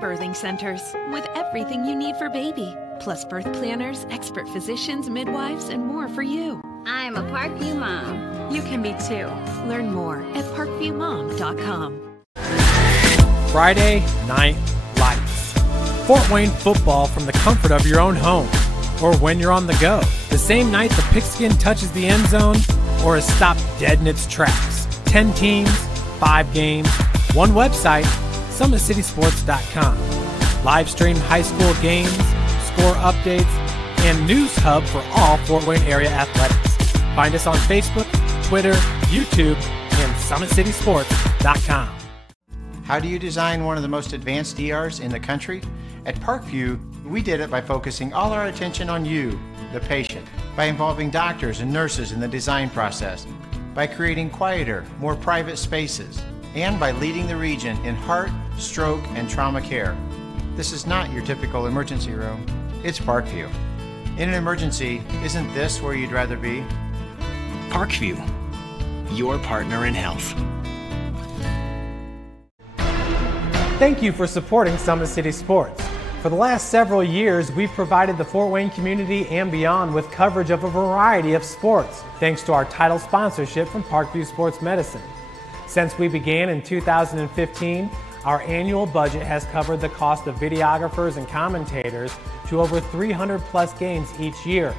birthing centers with everything you need for baby, plus birth planners, expert physicians, midwives, and more for you. I'm a Parkview mom. You can be too. Learn more at parkviewmom.com. Friday Night Lights. Fort Wayne football from the comfort of your own home or when you're on the go. The same night the pigskin touches the end zone or is stopped dead in its tracks. 10 teams, 5 games, one website, SummitCitySports.com. Live stream high school games, score updates, and news hub for all Fort Wayne area athletics. Find us on Facebook, Twitter, YouTube, and SummitCitySports.com. How do you design one of the most advanced ERs in the country? At Parkview, we did it by focusing all our attention on you, the patient, by involving doctors and nurses in the design process, by creating quieter, more private spaces, and by leading the region in heart, stroke, and trauma care. This is not your typical emergency room. It's Parkview. In an emergency, isn't this where you'd rather be? Parkview, your partner in health. Thank you for supporting Summit City Sports. For the last several years, we've provided the Fort Wayne community and beyond with coverage of a variety of sports, thanks to our title sponsorship from Parkview Sports Medicine. Since we began in 2015, our annual budget has covered the cost of videographers and commentators to over 300 plus games each year.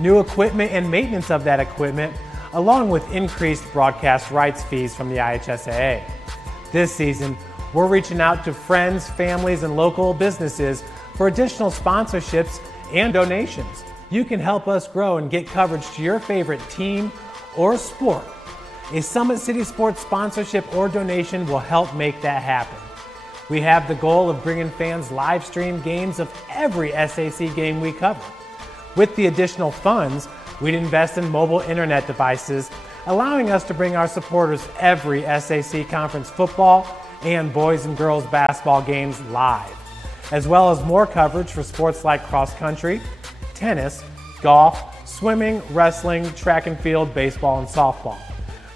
New equipment and maintenance of that equipment, along with increased broadcast rights fees from the IHSAA. This season, we're reaching out to friends, families, and local businesses for additional sponsorships and donations. You can help us grow and get coverage to your favorite team or sport. A Summit City Sports sponsorship or donation will help make that happen. We have the goal of bringing fans live stream games of every SAC game we cover. With the additional funds, we'd invest in mobile internet devices, allowing us to bring our supporters every SAC conference football and boys and girls basketball games live, as well as more coverage for sports like cross country, tennis, golf, swimming, wrestling, track and field, baseball, and softball.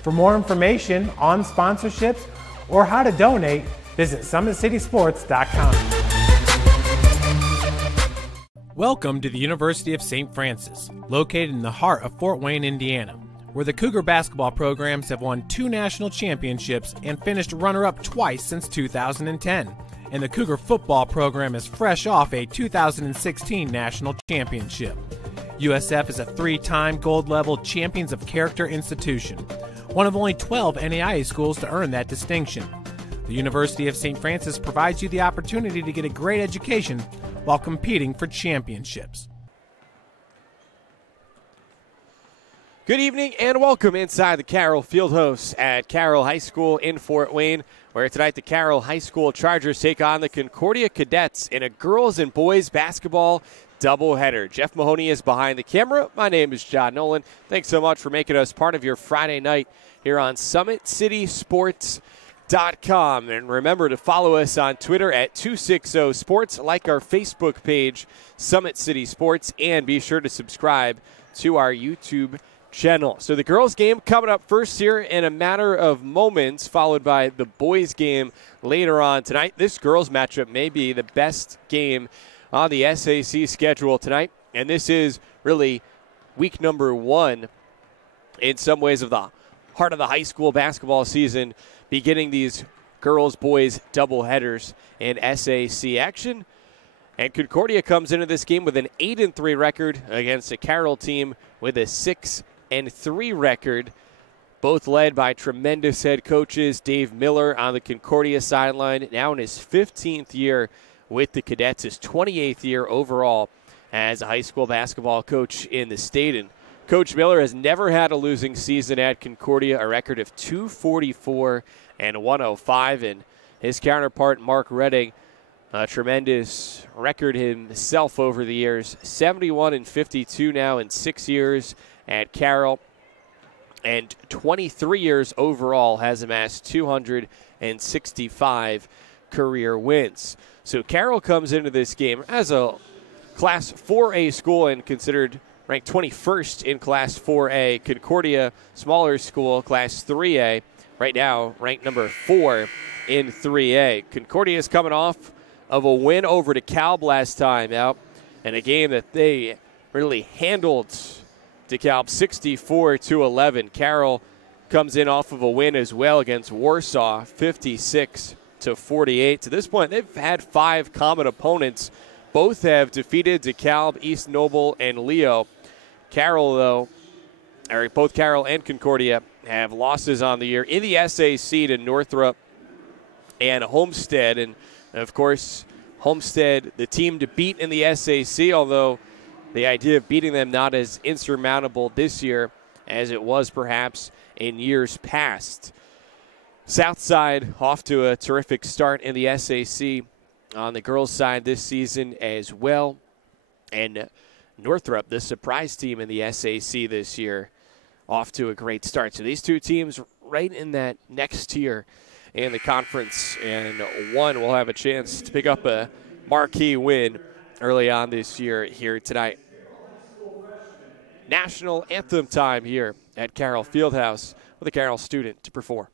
For more information on sponsorships or how to donate, visit SummitCitySports.com. Welcome to the University of St. Francis, located in the heart of Fort Wayne, Indiana, where the Cougar basketball programs have won 2 national championships and finished runner-up twice since 2010. And the Cougar football program is fresh off a 2016 national championship. USF is a 3-time gold-level Champions of Character institution, one of only 12 NAIA schools to earn that distinction. The University of St. Francis provides you the opportunity to get a great education while competing for championships. Good evening and welcome inside the Carroll Fieldhouse at Carroll High School in Fort Wayne, where tonight the Carroll High School Chargers take on the Concordia Cadets in a girls and boys basketball doubleheader. Jeff Mahoney is behind the camera. My name is John Nolan. Thanks so much for making us part of your Friday night here on SummitCitySports.com. And remember to follow us on Twitter at 260sports, like our Facebook page, Summit City Sports, and be sure to subscribe to our YouTube channel. So the girls game coming up first here in a matter of moments, followed by the boys game later on tonight. This girls matchup may be the best game on the SAC schedule tonight, and this is really week number 1 in some ways of the heart of the high school basketball season, beginning these girls-boys doubleheaders in SAC action. And Concordia comes into this game with an 8-3 record against a Carroll team with a 6-3 record, both led by tremendous head coaches. Dave Miller on the Concordia sideline, now in his 15th year with the Cadets, his 28th year overall as a high school basketball coach in the state. And Coach Miller has never had a losing season at Concordia, a record of 244-105. And his counterpart, Mark Redding, a tremendous record himself over the years, 71-52 now in 6 years at Carroll, and 23 years overall, has amassed 265 career wins. So Carroll comes into this game as a Class 4A school and considered ranked 21st in Class 4A. Concordia, smaller school, Class 3A, right now ranked number 4 in 3A. Concordia is coming off of a win over DeKalb last time out, and a game that they really handled DeKalb 64-11. Carroll comes in off of a win as well against Warsaw 56-48. To this point, they've had 5 common opponents. Both have defeated DeKalb, East Noble, and Leo. Carroll, both Carroll and Concordia have losses on the year in the SAC to Northrop and Homestead. And, of course, Homestead, the team to beat in the SAC, although the idea of beating them not as insurmountable this year as it was perhaps in years past. Southside off to a terrific start in the SAC on the girls' side this season as well. And Northrop, the surprise team in the SAC this year, off to a great start. So these two teams right in that next tier in the conference, and one will have a chance to pick up a marquee win early on this year here tonight. National anthem time here at Carroll Fieldhouse with a Carroll student to perform.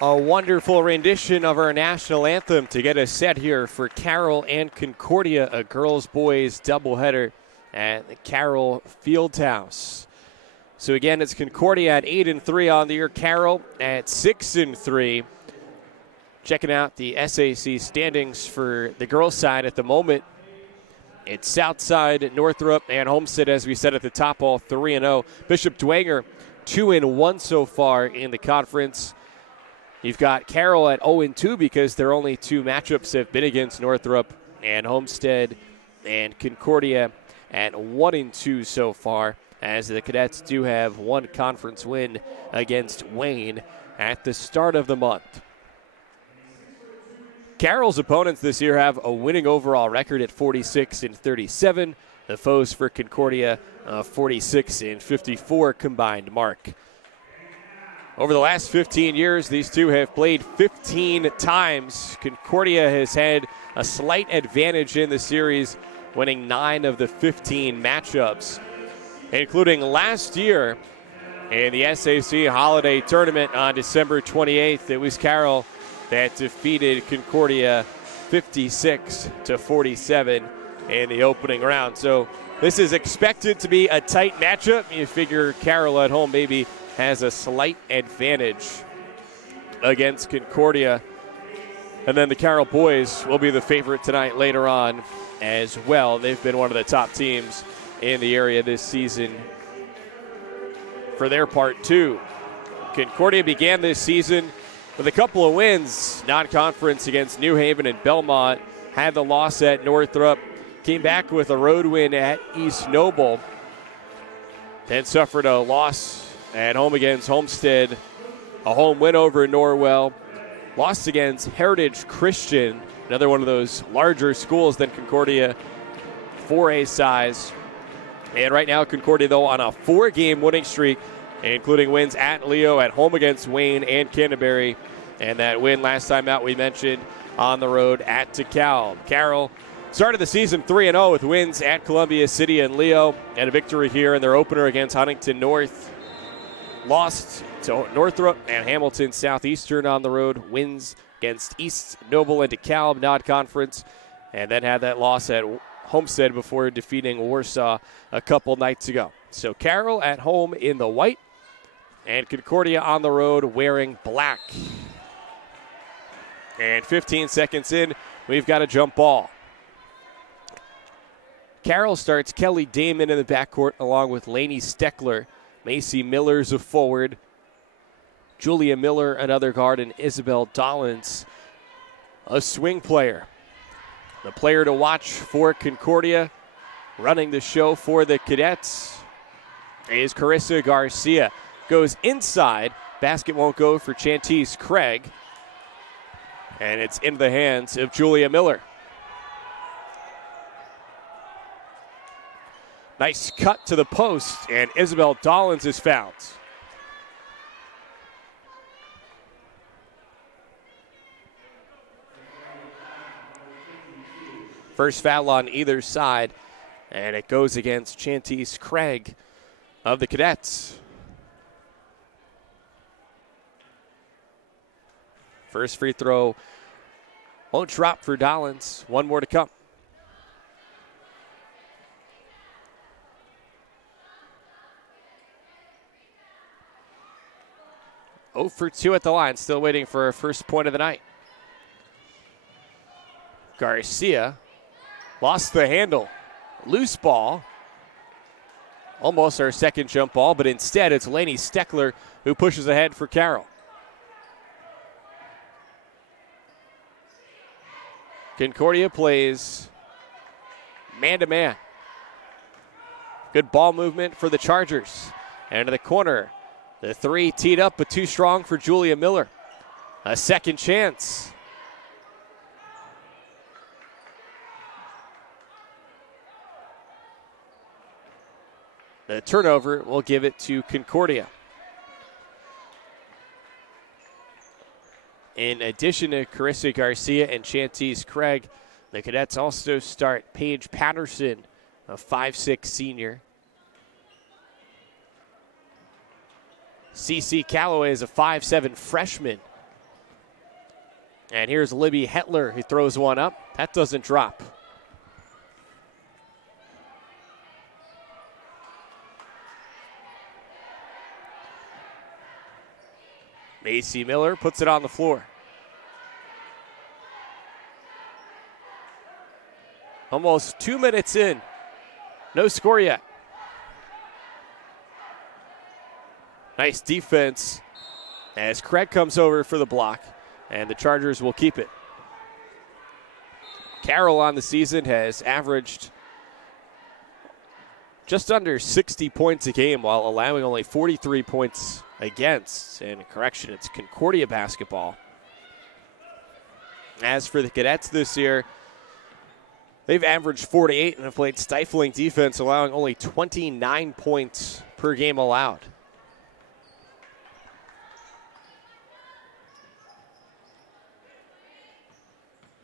A wonderful rendition of our national anthem to get us set here for Carroll and Concordia, a girls-boys doubleheader at the Carroll Fieldhouse. So again, it's Concordia at 8-3 on the year, Carroll at 6-3. Checking out the SAC standings for the girls' side at the moment. It's Southside, Northrop, and Homestead, as we said at the top, all 3-0. Bishop Dwenger 2-1 so far in the conference. You've got Carroll at 0-2 because their only 2 matchups have been against Northrop, and Homestead and Concordia at 1-2 so far, as the Cadets do have 1 conference win against Wayne at the start of the month. Carroll's opponents this year have a winning overall record at 46-37. The foes for Concordia, 46-54 combined mark. Over the last 15 years, these two have played 15 times. Concordia has had a slight advantage in the series, winning 9 of the 15 matchups, including last year in the SAC Holiday Tournament on December 28th. It was Carroll that defeated Concordia 56-47 in the opening round. So this is expected to be a tight matchup. You figure Carroll at home maybe has a slight advantage against Concordia. And then the Carroll boys will be the favorite tonight later on as well. They've been one of the top teams in the area this season for their part too. Concordia began this season with a couple of wins, non-conference against New Haven and Belmont, had the loss at Northrop, came back with a road win at East Noble, then suffered a loss at home against Homestead, a home win over Norwell, lost against Heritage Christian, another one of those larger schools than Concordia, 4A size, And right now, Concordia, though, on a 4-game winning streak, including wins at Leo, at home against Wayne and Canterbury, and that win last time out we mentioned on the road at DeKalb. Carroll started the season 3-0 with wins at Columbia City and Leo, and a victory here in their opener against Huntington North. Lost to Northrop and Hamilton Southeastern on the road. Wins against East Noble and DeKalb, non-conference, and then had that loss at Homestead before defeating Warsaw a couple nights ago. So Carroll at home in the white, and Concordia on the road wearing black. And 15 seconds in, we've got a jump ball. Carroll starts Kelly Damon in the backcourt along with Lainey Steckler. Macy Miller's a forward. Julia Miller, another guard, and Isabel Dollins, a swing player. The player to watch for Concordia, running the show for the Cadets, is Carissa Garcia. Goes inside. Basket won't go for Chantese Craig. And it's in the hands of Julia Miller. Nice cut to the post, and Isabel Dollins is fouled. First foul on either side, and it goes against Chantese Craig of the Cadets. First free throw won't drop for Dollins. One more to come. Oh for 2 at the line, still waiting for her first point of the night. Garcia lost the handle. Loose ball. Almost our second jump ball, but instead it's Lainey Steckler who pushes ahead for Carroll. Concordia plays man-to-man. Good ball movement for the Chargers. And to the corner. The 3 teed up, but too strong for Julia Miller. A second chance. The turnover will give it to Concordia. In addition to Carissa Garcia and Chantese Craig, the Cadets also start Paige Patterson, a 5'6" senior. CeCe Calloway is a 5'7" freshman. And here's Libby Hetler who throws one up. That doesn't drop. Macy Miller puts it on the floor. Almost 2 minutes in. No score yet. Nice defense as Craig comes over for the block, and the Chargers will keep it. Carroll on the season has averaged just under 60 points a game while allowing only 43 points against. And correction, it's Concordia basketball. As for the Cadets this year, they've averaged 48 and have played stifling defense, allowing only 29 points per game allowed.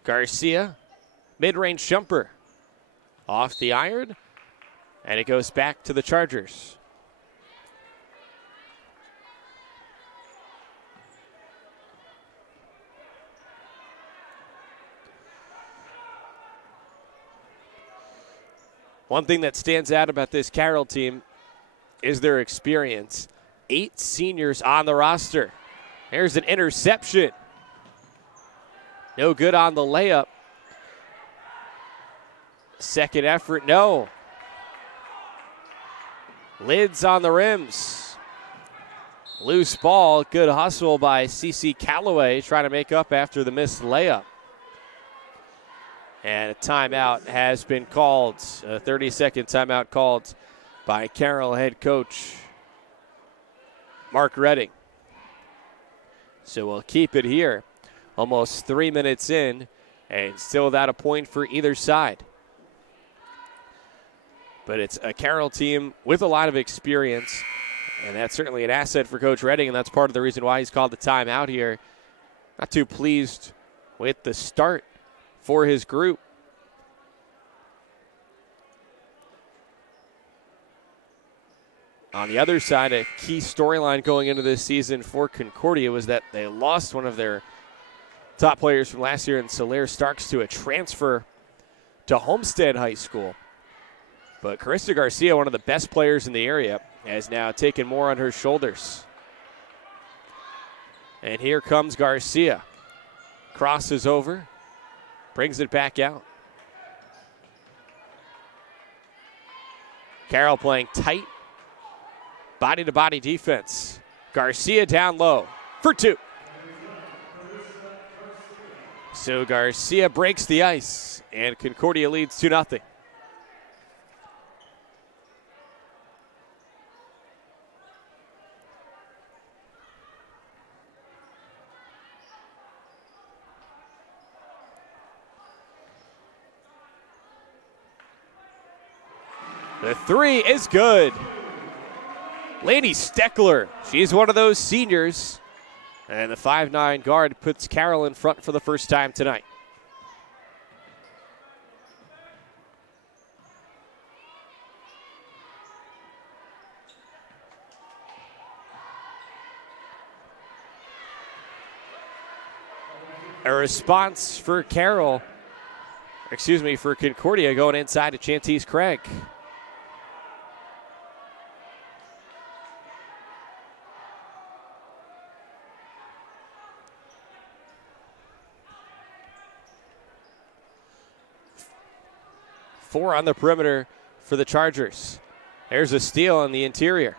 Garcia, mid-range jumper, off the iron, and it goes back to the Chargers. One thing that stands out about this Carroll team is their experience. 8 seniors on the roster. There's an interception. No good on the layup. Second effort, no. Lids on the rims. Loose ball, good hustle by CeCe Calloway trying to make up after the missed layup. And a timeout has been called, a 30-second timeout called by Carroll head coach Mark Redding. So we'll keep it here. Almost 3 minutes in, and still without a point for either side. But it's a Carroll team with a lot of experience, and that's certainly an asset for Coach Redding, and that's part of the reason why he's called the timeout here. Not too pleased with the start for his group. On the other side, a key storyline going into this season for Concordia was that they lost one of their top players from last year in Solaire Starks to a transfer to Homestead High School. But Carissa Garcia, one of the best players in the area, has now taken more on her shoulders. And here comes Garcia. Crosses over, brings it back out. Carroll playing tight, body-to-body defense. Garcia down low for two. So Garcia breaks the ice, and Concordia leads 2-0. The three is good. Lady Steckler, she's one of those seniors. And the 5'9" guard puts Carroll in front for the first time tonight. A response for for Concordia going inside to Chantese Craig. Four on the perimeter for the Chargers. There's a steal on the interior.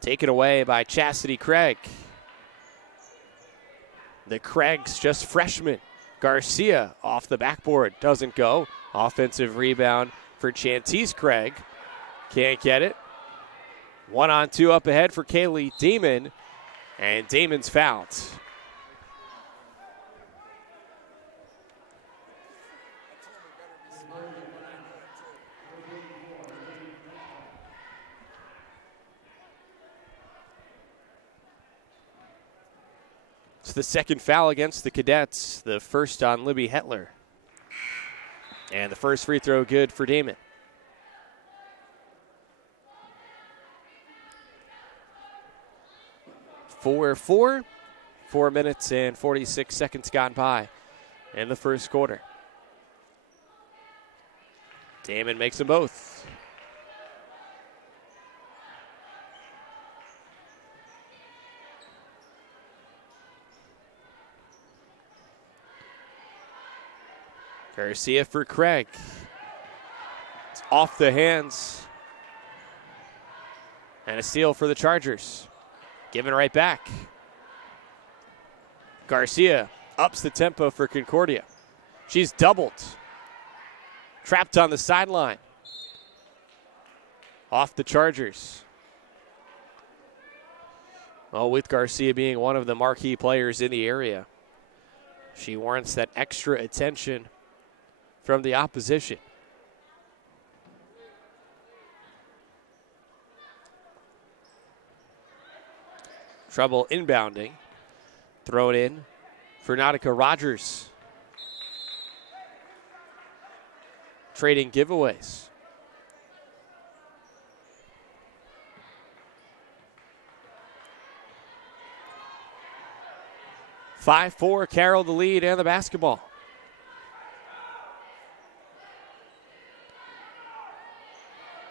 Taken away by Chastity Craig. The Craigs just freshmen. Garcia off the backboard. Doesn't go. Offensive rebound for Chantese Craig. Can't get it. 1-on-2 up ahead for Kaylee Damon. And Damon's fouled. It's the second foul against the Cadets, the first on Libby Hetler. And the first free throw good for Damon. Four minutes and 46 seconds gone by in the first quarter. Damon makes them both. Garcia for Craig. It's off the hands. And a steal for the Chargers. Giving right back. Garcia ups the tempo for Concordia. She's doubled. Trapped on the sideline. Off the Chargers. Well, with Garcia being one of the marquee players in the area, she warrants that extra attention from the opposition. Trouble inbounding. Thrown in for Nautica Rogers. Trading giveaways. (5-4) Carroll the lead and the basketball.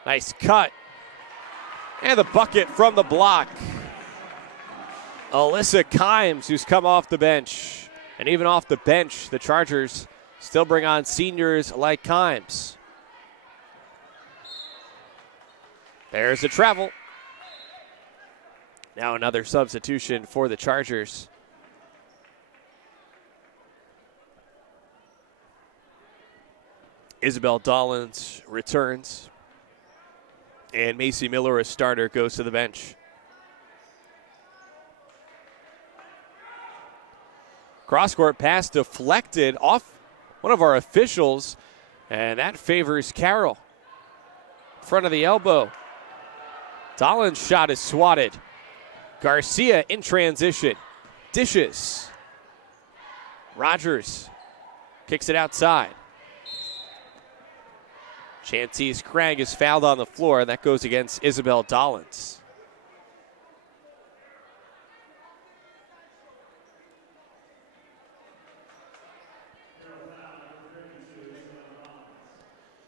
Nice cut. And the bucket from the block. Alyssa Kimes, who's come off the bench. And even off the bench, the Chargers still bring on seniors like Kimes. There's the travel. Now another substitution for the Chargers. Isabel Dollins returns. And Macy Miller, a starter, goes to the bench. Cross-court pass deflected off one of our officials And that favors Carroll. Front of the elbow. Dolan's shot is swatted. Garcia in transition. Dishes. Rogers kicks it outside. Chantese Craig is fouled on the floor, and that goes against Isabel Dollins.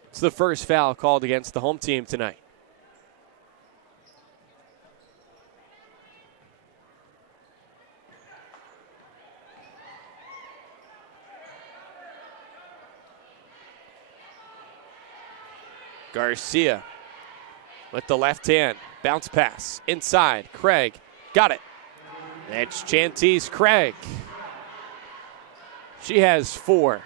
It's the first foul called against the home team tonight. Garcia with the left hand. Bounce pass. Inside. Craig. Got it. It's Chantese Craig. She has 4.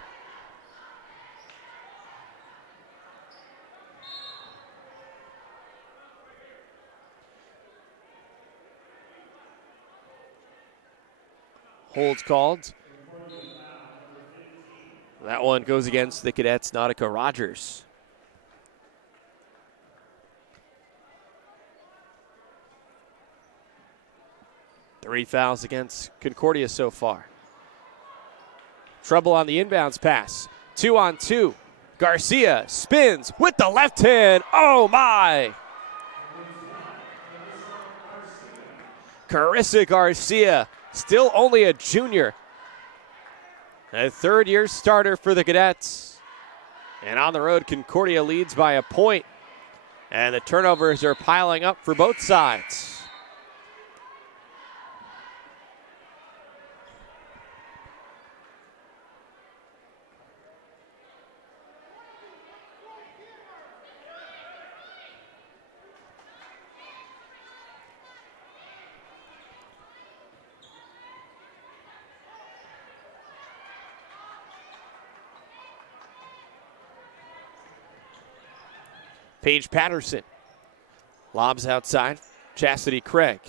Holds called. That one goes against the Cadets' Nautica Rogers. Three fouls against Concordia so far. Trouble on the inbounds pass. 2-on-2. Garcia spins with the left hand. Oh, my. Carissa Garcia, still only a junior. A third-year starter for the Cadets. And on the road, Concordia leads by a point. And the turnovers are piling up for both sides. Paige Patterson lobs outside. Chastity Craig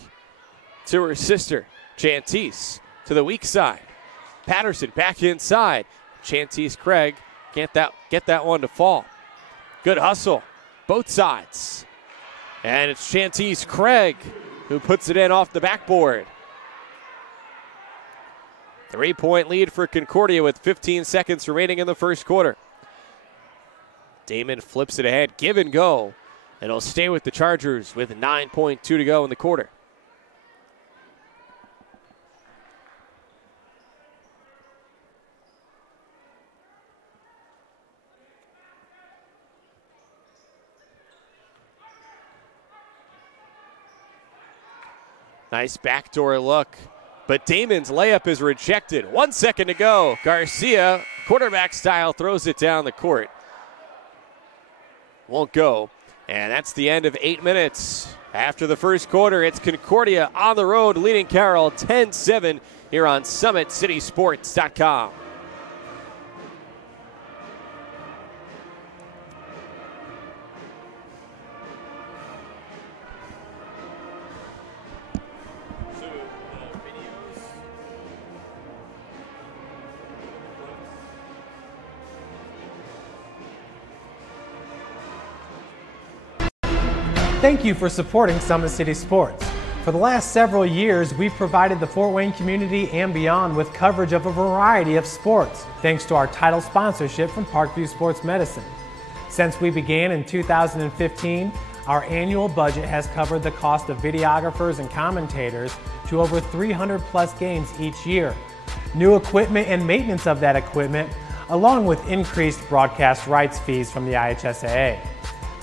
to her sister, Chantese, to the weak side. Patterson back inside. Chantese Craig can't get that one to fall. Good hustle, both sides. And it's Chantese Craig who puts it in off the backboard. 3-point lead for Concordia with 15 seconds remaining in the first quarter. Damon flips it ahead, give and go. It'll stay with the Chargers with 9.2 to go in the quarter. Nice backdoor look, but Damon's layup is rejected. 1 second to go. Garcia, quarterback style, throws it down the court. Won't go. And that's the end of 8 minutes. After the first quarter, it's Concordia on the road leading Carroll 10-7 here on SummitCitySports.com. Thank you for supporting Summit City Sports. For the last several years, we've provided the Fort Wayne community and beyond with coverage of a variety of sports, thanks to our title sponsorship from Parkview Sports Medicine. Since we began in 2015, our annual budget has covered the cost of videographers and commentators to over 300 plus games each year. New equipment and maintenance of that equipment, along with increased broadcast rights fees from the IHSAA.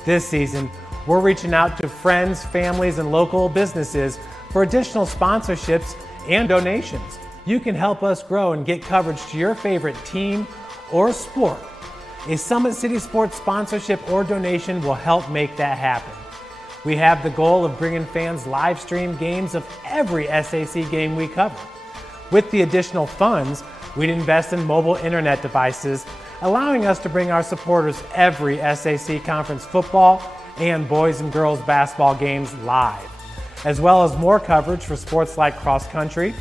This season, we're reaching out to friends, families, and local businesses for additional sponsorships and donations. You can help us grow and get coverage to your favorite team or sport. A Summit City Sports sponsorship or donation will help make that happen. We have the goal of bringing fans live stream games of every SAC game we cover. With the additional funds, we'd invest in mobile internet devices, allowing us to bring our supporters every SAC conference football and boys and girls basketball games live, as well as more coverage for sports like cross country,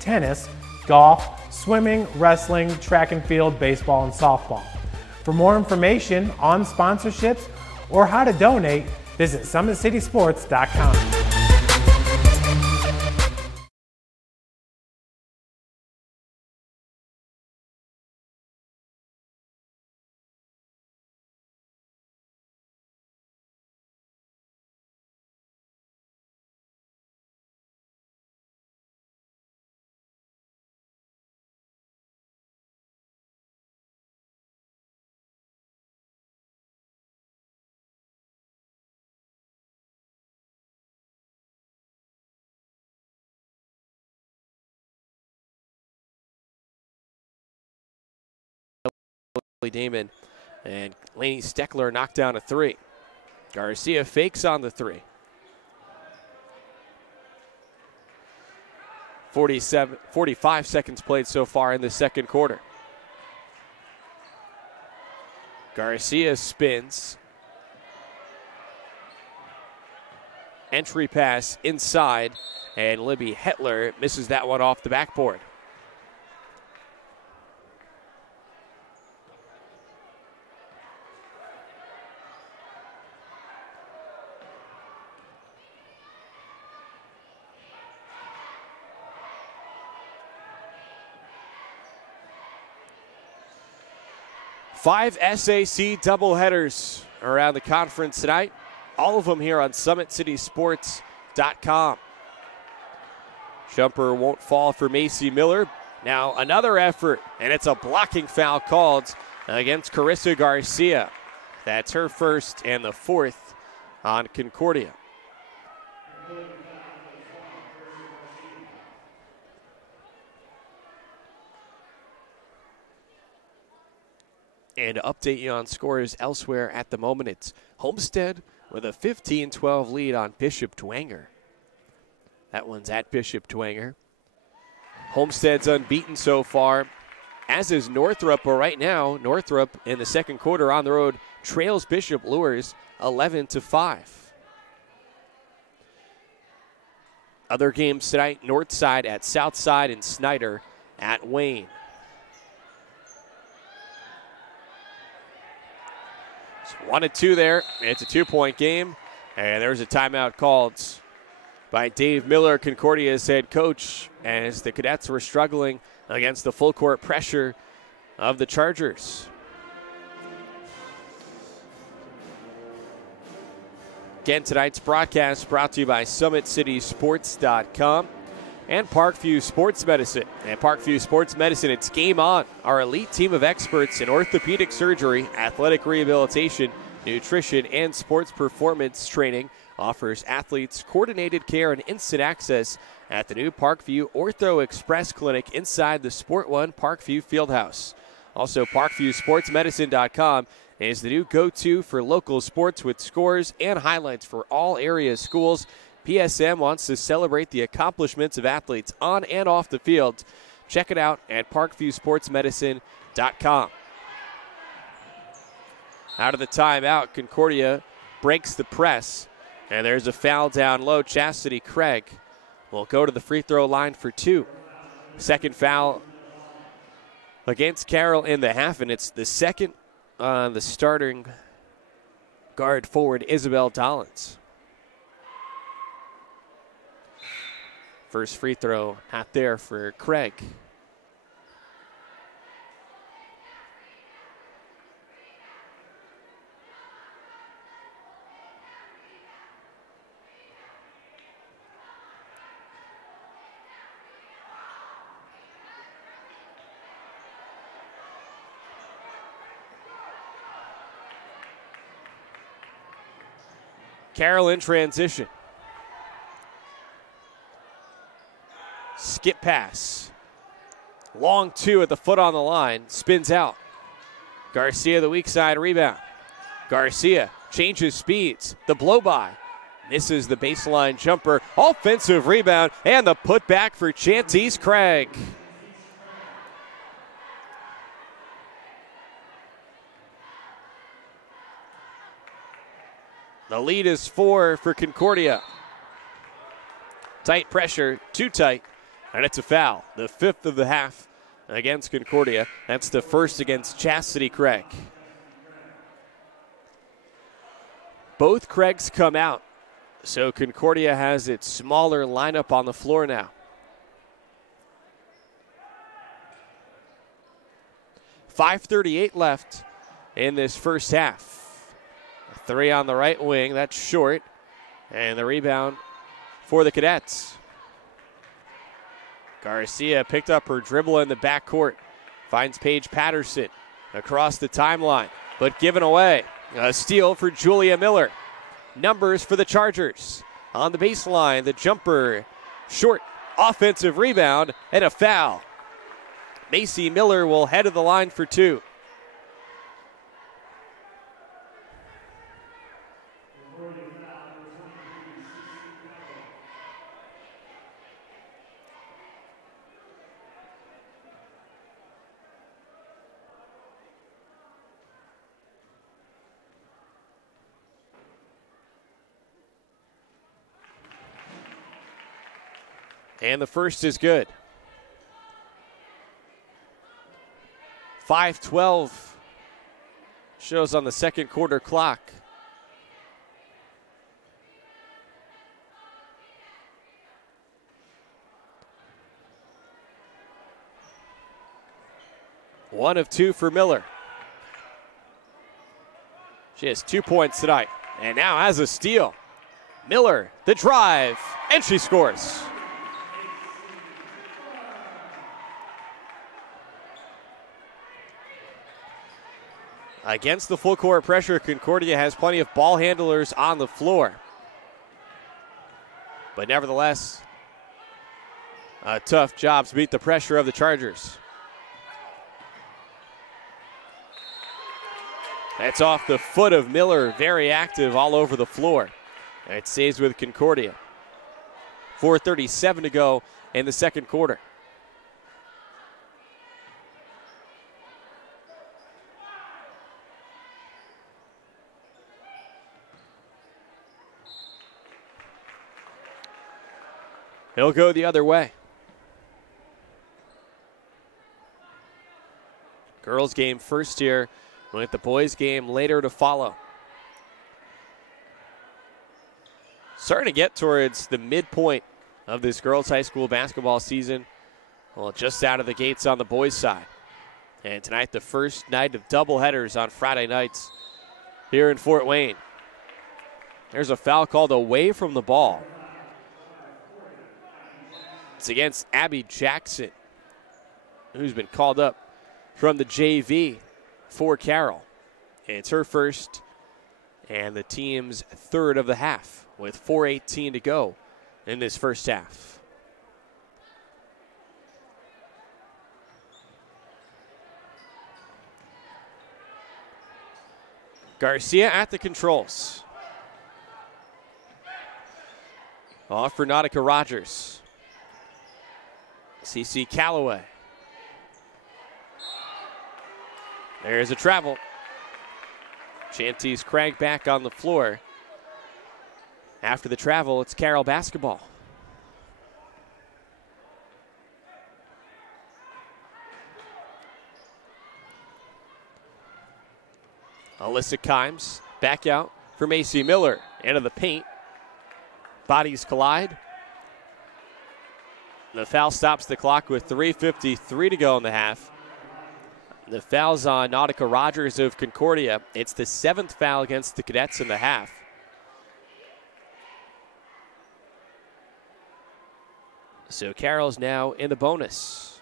tennis, golf, swimming, wrestling, track and field, baseball, and softball. For more information on sponsorships or how to donate, visit SummitCitySports.com. Damon and Laney Steckler knocked down a three. Garcia fakes on the three. 45 seconds played so far in the second quarter. Garcia spins. Entry pass inside, and Libby Hetler misses that one off the backboard. Five SAC doubleheaders around the conference tonight. All of them here on SummitCitySports.com. Jumper won't fall for Macy Miller. Now another effort, and it's a blocking foul called against Carissa Garcia. That's her first and the fourth on Concordia. And to update you on scores elsewhere at the moment, it's Homestead with a 15-12 lead on Bishop Dwenger. That one's at Bishop Dwenger. Homestead's unbeaten so far, as is Northrop. But right now, Northrop in the second quarter on the road trails Bishop Lures 11-5. Other games tonight, Northside at Southside and Snyder at Wayne. It's 1-2 there. It's a 2-point game. And there's a timeout called by Dave Miller, Concordia's head coach, as the Cadets were struggling against the full court pressure of the Chargers. Again, tonight's broadcast brought to you by SummitCitySports.com and Parkview Sports Medicine. At Parkview Sports Medicine, it's game on. Our elite team of experts in orthopedic surgery, athletic rehabilitation, nutrition, and sports performance training offers athletes coordinated care and instant access at the new Parkview Ortho Express Clinic inside the Sport One Parkview Fieldhouse. Also, ParkviewSportsMedicine.com is the new go-to for local sports with scores and highlights for all area schools. PSM wants to celebrate the accomplishments of athletes on and off the field. Check it out at ParkviewSportsMedicine.com. Out of the timeout, Concordia breaks the press, and there's a foul down low. Chastity Craig will go to the free throw line for two. Second foul against Carroll in the half, and it's the second on the starting guard forward, Isabel Dollins. First free throw not there for Craig. Carroll in transition. Skip pass. Long two at the foot on the line. Spins out. Garcia, the weak side rebound. Garcia changes speeds. The blow by. Misses the baseline jumper. Offensive rebound. And the putback for Chantese Craig. The lead is 4 for Concordia. Tight pressure, too tight, and it's a foul. The fifth of the half against Concordia. That's the first against Chastity Craig. both Craigs come out. So Concordia has its smaller lineup on the floor now. 5:38 left in this first half. A three on the right wing, that's short. And the rebound for the Cadets. Garcia picked up her dribble in the backcourt. Finds Paige Patterson across the timeline, but given away. A steal for Julia Miller. Numbers for the Chargers. On the baseline, the jumper, short, offensive rebound, and a foul. Macy Miller will head to the line for two. And the first is good. 5:12 shows on the second quarter clock. One of two for Miller. She has 2 points tonight and now has a steal. Miller, the drive, and she scores. Against the full court pressure, Concordia has plenty of ball handlers on the floor. But nevertheless, a tough job to beat the pressure of the Chargers. That's off the foot of Miller, very active all over the floor. And it stays with Concordia. 4:37 to go in the second quarter. He'll go the other way. Girls game first here, with the boys game later to follow. Starting to get towards the midpoint of this girls high school basketball season. Well, just out of the gates on the boys side. And tonight the first night of doubleheaders on Friday nights here in Fort Wayne. There's a foul called away from the ball. It's against Abby Jackson, who's been called up from the JV for Carroll. And it's her first and the team's third of the half with 4:18 to go in this first half. Garcia at the controls. Off for Nautica Rogers. CC Calloway. There's a travel. Chanties Craig back on the floor. After the travel, it's Carroll basketball. Alyssa Kimes back out for Macy Miller. Into the paint. Bodies collide. The foul stops the clock with 3:53 to go in the half. The foul's on Nautica Rogers of Concordia. It's the 7th foul against the Cadets in the half. So Carroll's now in the bonus.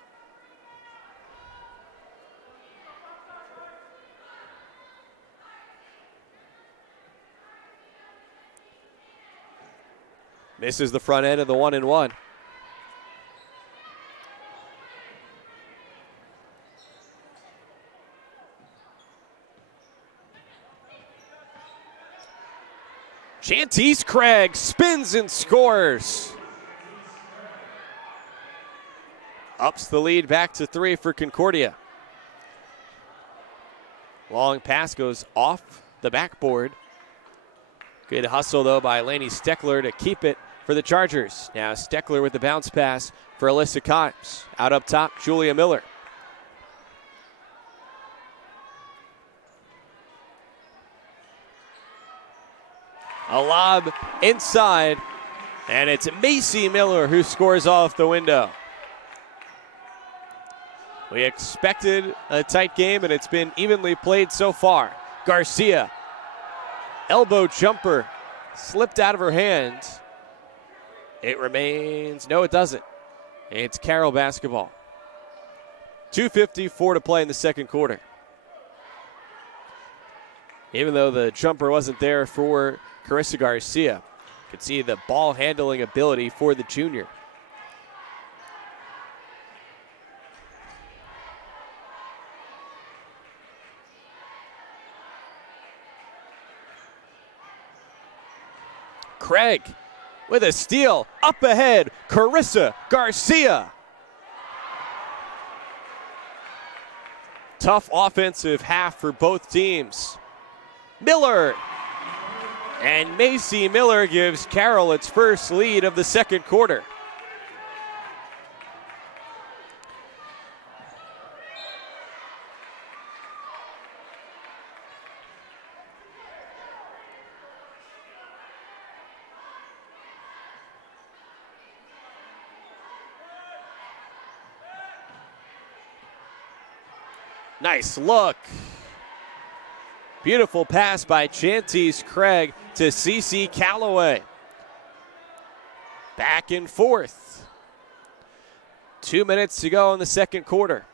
Misses the front end of the 1-and-1. Chanties Craig spins and scores. Ups the lead back to 3 for Concordia. Long pass goes off the backboard. Good hustle, though, by Lainey Steckler to keep it for the Chargers. Now Steckler with the bounce pass for Alyssa Kimes. Out up top, Julia Miller. A lob inside, and it's Macy Miller who scores off the window. We expected a tight game, and it's been evenly played so far. Garcia, elbow jumper, slipped out of her hand. It remains, no it doesn't. It's Carroll basketball. 2:54 to play in the second quarter. Even though the jumper wasn't there for Carissa Garcia, you could see the ball handling ability for the junior. Craig with a steal, up ahead, Carissa Garcia. Tough offensive half for both teams. Miller, and Macy Miller gives Carroll its first lead of the second quarter. Nice look. Beautiful pass by Chanties Craig to Cece Calloway. Back and forth. 2 minutes to go in the second quarter.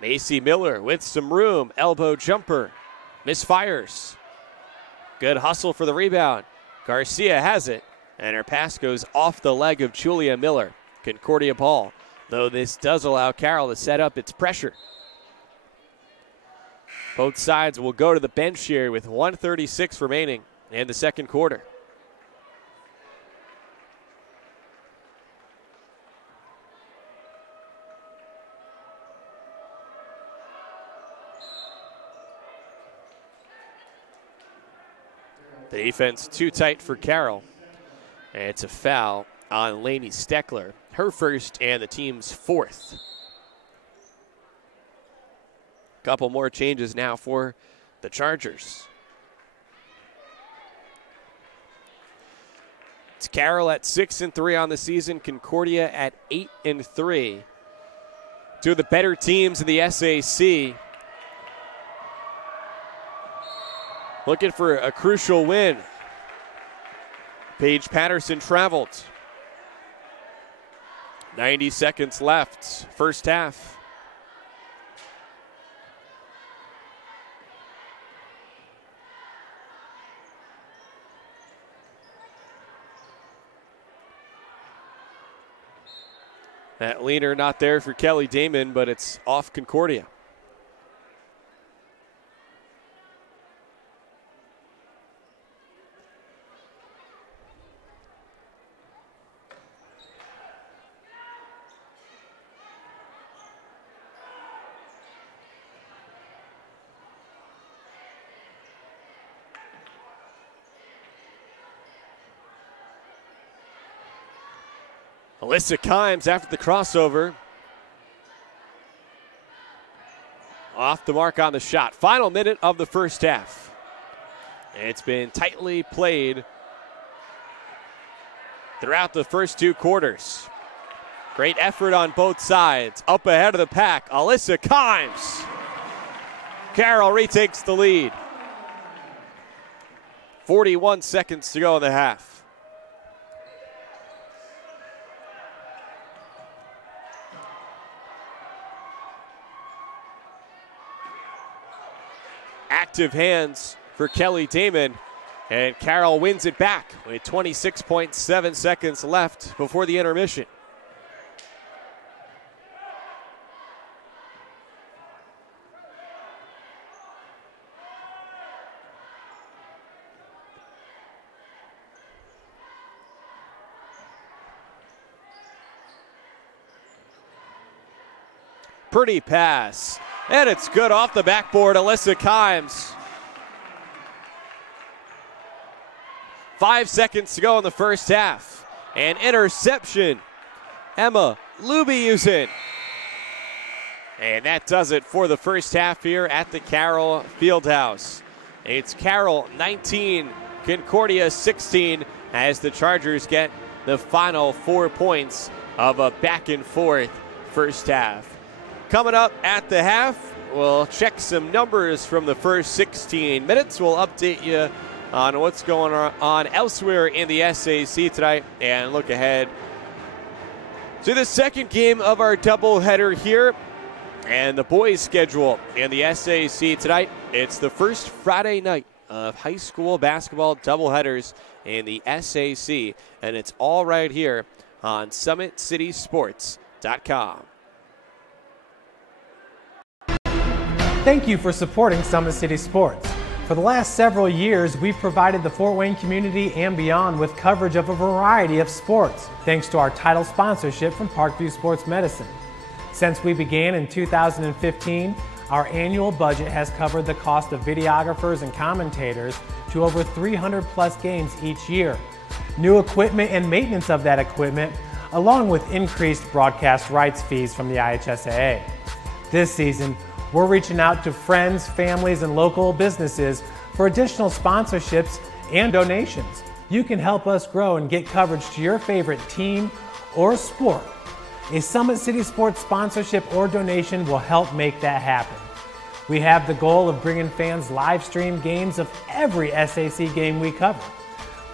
Macy Miller with some room. Elbow jumper. Misfires. Good hustle for the rebound. Garcia has it, and her pass goes off the leg of Julia Miller. Concordia ball, though this does allow Carroll to set up its pressure. Both sides will go to the bench here with 1:36 remaining in the second quarter. The defense too tight for Carroll. And it's a foul on Lainey Steckler, her first and the team's fourth. Couple more changes now for the Chargers. It's Carroll at 6-3 on the season, Concordia at 8-3. Two of the better teams in the SAC. Looking for a crucial win. Paige Patterson traveled. 90 seconds left, first half. That leaner not there for Kelly Damon, but it's off Concordia. Alyssa Kimes after the crossover. Off the mark on the shot. Final minute of the first half. It's been tightly played throughout the first two quarters. Great effort on both sides. Up ahead of the pack, Alyssa Kimes. Carroll retakes the lead. 41 seconds to go in the half. Active hands for Kelly Damon, and Carroll wins it back with 26.7 seconds left before the intermission. Pretty pass. And it's good off the backboard, Alyssa Kimes. 5 seconds to go in the first half. An interception. Emma Lubiusen. And that does it for the first half here at the Carroll Fieldhouse. It's Carroll 19, Concordia 16, as the Chargers get the final 4 points of a back and forth first half. Coming up at the half, we'll check some numbers from the first 16 minutes. We'll update you on what's going on elsewhere in the SAC tonight and look ahead to the second game of our doubleheader here and the boys' schedule in the SAC tonight. It's the first Friday night of high school basketball doubleheaders in the SAC, and it's all right here on SummitCitySports.com. Thank you for supporting Summit City Sports. For the last several years, we've provided the Fort Wayne community and beyond with coverage of a variety of sports, thanks to our title sponsorship from Parkview Sports Medicine. Since we began in 2015, our annual budget has covered the cost of videographers and commentators to over 300 plus games each year. New equipment and maintenance of that equipment, along with increased broadcast rights fees from the IHSAA. This season, we're reaching out to friends, families, and local businesses for additional sponsorships and donations. You can help us grow and get coverage to your favorite team or sport. A Summit City Sports sponsorship or donation will help make that happen. We have the goal of bringing fans live stream games of every SAC game we cover.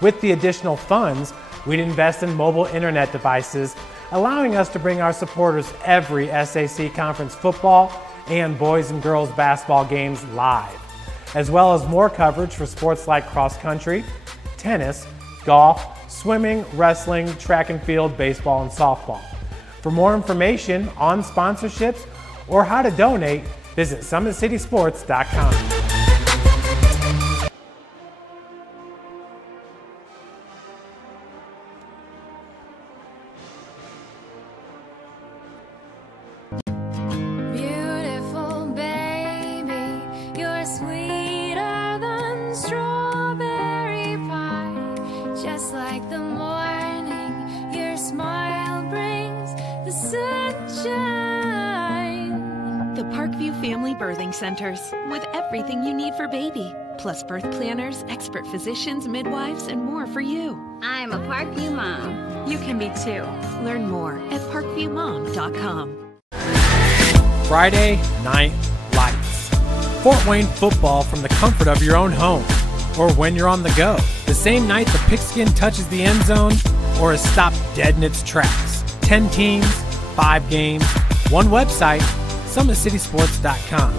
With the additional funds, we'd invest in mobile internet devices, allowing us to bring our supporters every SAC conference football and boys and girls basketball games live, as well as more coverage for sports like cross country, tennis, golf, swimming, wrestling, track and field, baseball, and softball. For more information on sponsorships or how to donate, visit SummitCitySports.com. Centers with everything you need for baby, plus birth planners, expert physicians, midwives, and more for you. I'm a Parkview mom. You can be too. Learn more at parkviewmom.com. Friday Night Lights. Fort Wayne football from the comfort of your own home, or when you're on the go. The same night the pigskin touches the end zone, or is stopped dead in its tracks. 10 teams, 5 games, one website, SummitCitySports.com.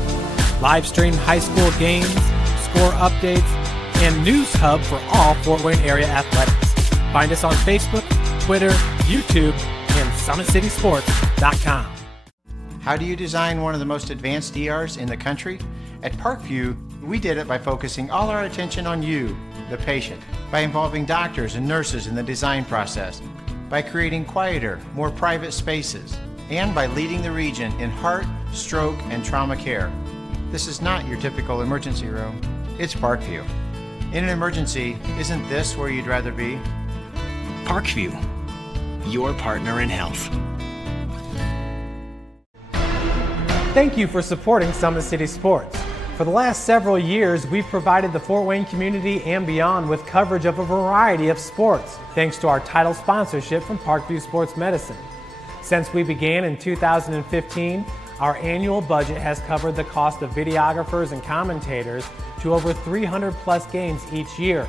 Live stream high school games, score updates, and news hub for all Fort Wayne area athletics. Find us on Facebook, Twitter, YouTube, and SummitCitySports.com. How do you design one of the most advanced ERs in the country? At Parkview, we did it by focusing all our attention on you, the patient, by involving doctors and nurses in the design process, by creating quieter, more private spaces, and by leading the region in heart, stroke, and trauma care. This is not your typical emergency room. It's Parkview. In an emergency, isn't this where you'd rather be? Parkview, your partner in health. Thank you for supporting Summit City Sports. For the last several years, we've provided the Fort Wayne community and beyond with coverage of a variety of sports, thanks to our title sponsorship from Parkview Sports Medicine. Since we began in 2015, our annual budget has covered the cost of videographers and commentators to over 300 plus games each year.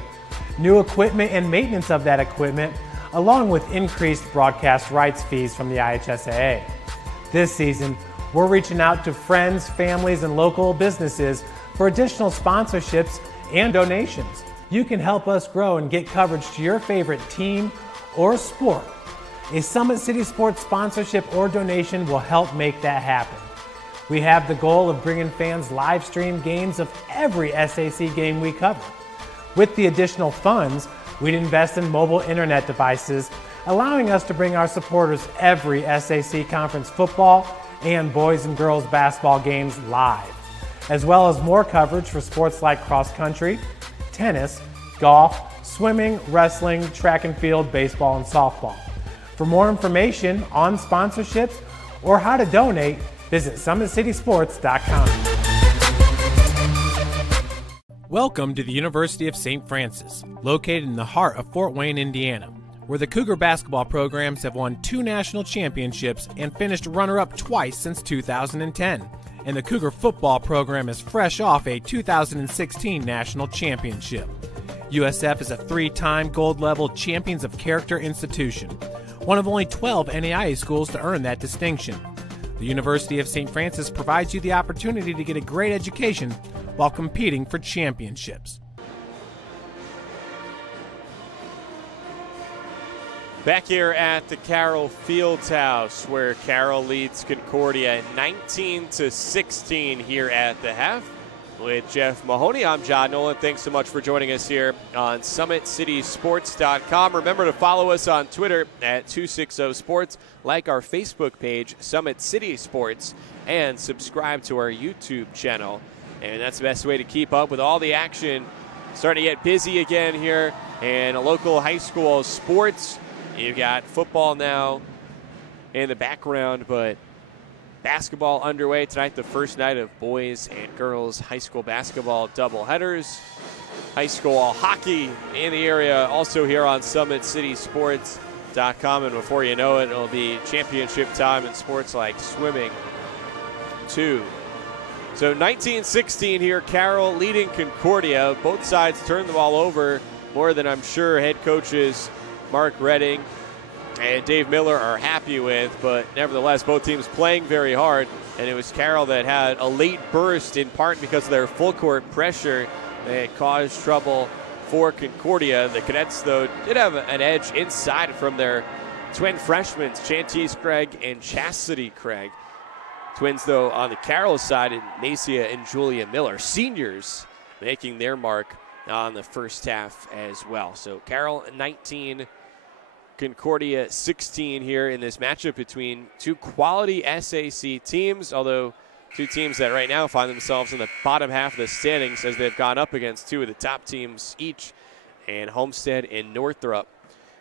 New equipment and maintenance of that equipment, along with increased broadcast rights fees from the IHSAA. This season, we're reaching out to friends, families, and local businesses for additional sponsorships and donations. You can help us grow and get coverage to your favorite team or sport. A Summit City Sports sponsorship or donation will help make that happen. We have the goal of bringing fans live stream games of every SAC game we cover. With the additional funds, we'd invest in mobile internet devices, allowing us to bring our supporters every SAC conference football and boys and girls basketball games live, as well as more coverage for sports like cross country, tennis, golf, swimming, wrestling, track and field, baseball, and softball. For more information on sponsorships or how to donate, visit SummitCitySports.com. Welcome to the University of St. Francis, located in the heart of Fort Wayne, Indiana, where the Cougar basketball programs have won 2 national championships and finished runner-up twice since 2010. And the Cougar football program is fresh off a 2016 national championship. USF is a 3-time gold-level Champions of Character institution, one of only 12 NAIA schools to earn that distinction. The University of St. Francis provides you the opportunity to get a great education while competing for championships. Back here at the Carroll Fieldhouse, where Carroll leads Concordia 19-16 here at the half. With Jeff Mahoney, I'm John Nolan. Thanks so much for joining us here on SummitCitySports.com. Remember to follow us on Twitter at 260sports, like our Facebook page, Summit City Sports, and subscribe to our YouTube channel. And that's the best way to keep up with all the action. Starting to get busy again here in local high school sports. You've got football now in the background, but basketball underway tonight, the first night of boys and girls high school basketball doubleheaders. High school hockey in the area, also here on SummitCitySports.com. And before you know it, it'll be championship time in sports like swimming, too. So 19-16 here, Carroll leading Concordia. Both sides turned the ball over more than I'm sure head coaches Mark Redding and Dave Miller are happy with, but nevertheless, both teams playing very hard, and it was Carroll that had a late burst in part because of their full court pressure that caused trouble for Concordia. The Cadets, though, did have an edge inside from their twin freshmen, Chantese Craig and Chastity Craig. Twins, though, on the Carroll side, and Macia and Julia Miller, seniors, making their mark on the first half as well. So Carroll 19, Concordia 16 here in this matchup between 2 quality SAC teams, although 2 teams that right now find themselves in the bottom half of the standings as they've gone up against 2 of the top teams each, and Homestead and Northrop.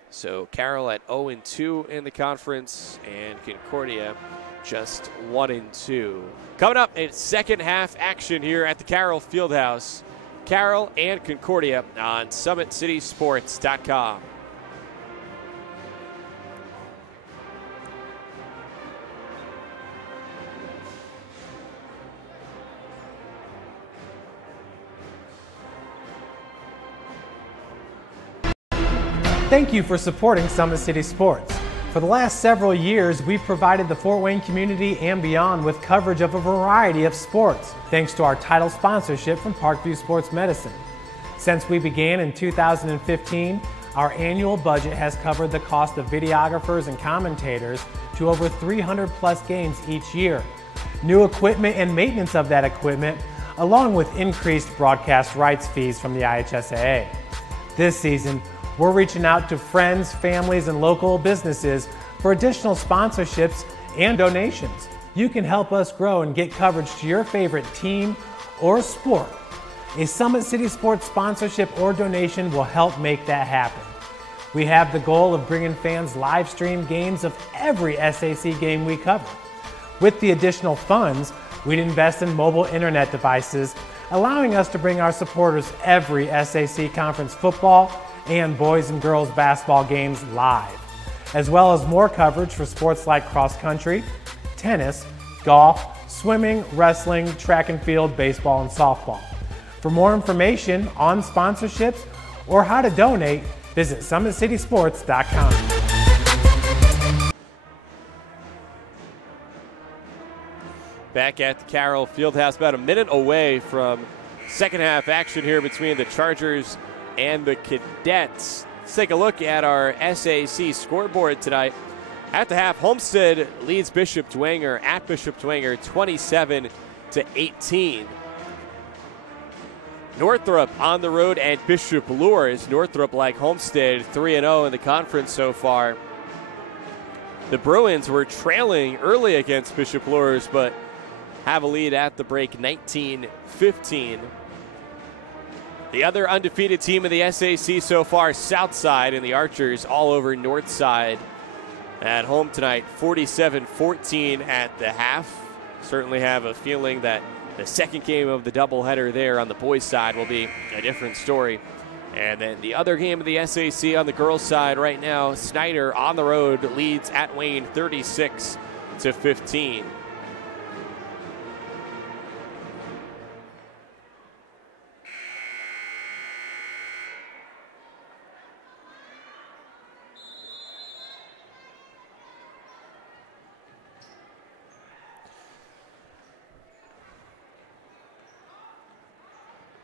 So Carroll at 0-2 in the conference, and Concordia just 1-2. Coming up, it's second half action here at the Carroll Fieldhouse. Carroll and Concordia on SummitCitySports.com. Thank you for supporting Summit City Sports. For the last several years, we've provided the Fort Wayne community and beyond with coverage of a variety of sports, thanks to our title sponsorship from Parkview Sports Medicine. Since we began in 2015, our annual budget has covered the cost of videographers and commentators to over 300 plus games each year. New equipment and maintenance of that equipment, along with increased broadcast rights fees from the IHSAA. This season, we're reaching out to friends, families, and local businesses for additional sponsorships and donations. You can help us grow and get coverage to your favorite team or sport. A Summit City Sports sponsorship or donation will help make that happen. We have the goal of bringing fans live stream games of every SAC game we cover. With the additional funds, we'd invest in mobile internet devices, allowing us to bring our supporters every SAC conference football and boys and girls basketball games live, as well as more coverage for sports like cross country, tennis, golf, swimming, wrestling, track and field, baseball, and softball. For more information on sponsorships or how to donate, visit SummitCitySports.com. Back at the Carroll Fieldhouse, about a minute away from second half action here between the Chargers and the Cadets. Let's take a look at our SAC scoreboard tonight. At the half, Homestead leads Bishop Dwenger at Bishop Dwenger 27-18. Northrop on the road at Bishop Luers. Northrop, like Homestead, 3-0 in the conference so far. The Bruins were trailing early against Bishop Luers, but have a lead at the break, 19-15. The other undefeated team in the SAC so far, Southside, and the Archers all over Northside at home tonight, 47-14 at the half. Certainly have a feeling that the second game of the doubleheader there on the boys' side will be a different story. And then the other game of the SAC on the girls' side right now, Snyder on the road leads at Wayne 36-15.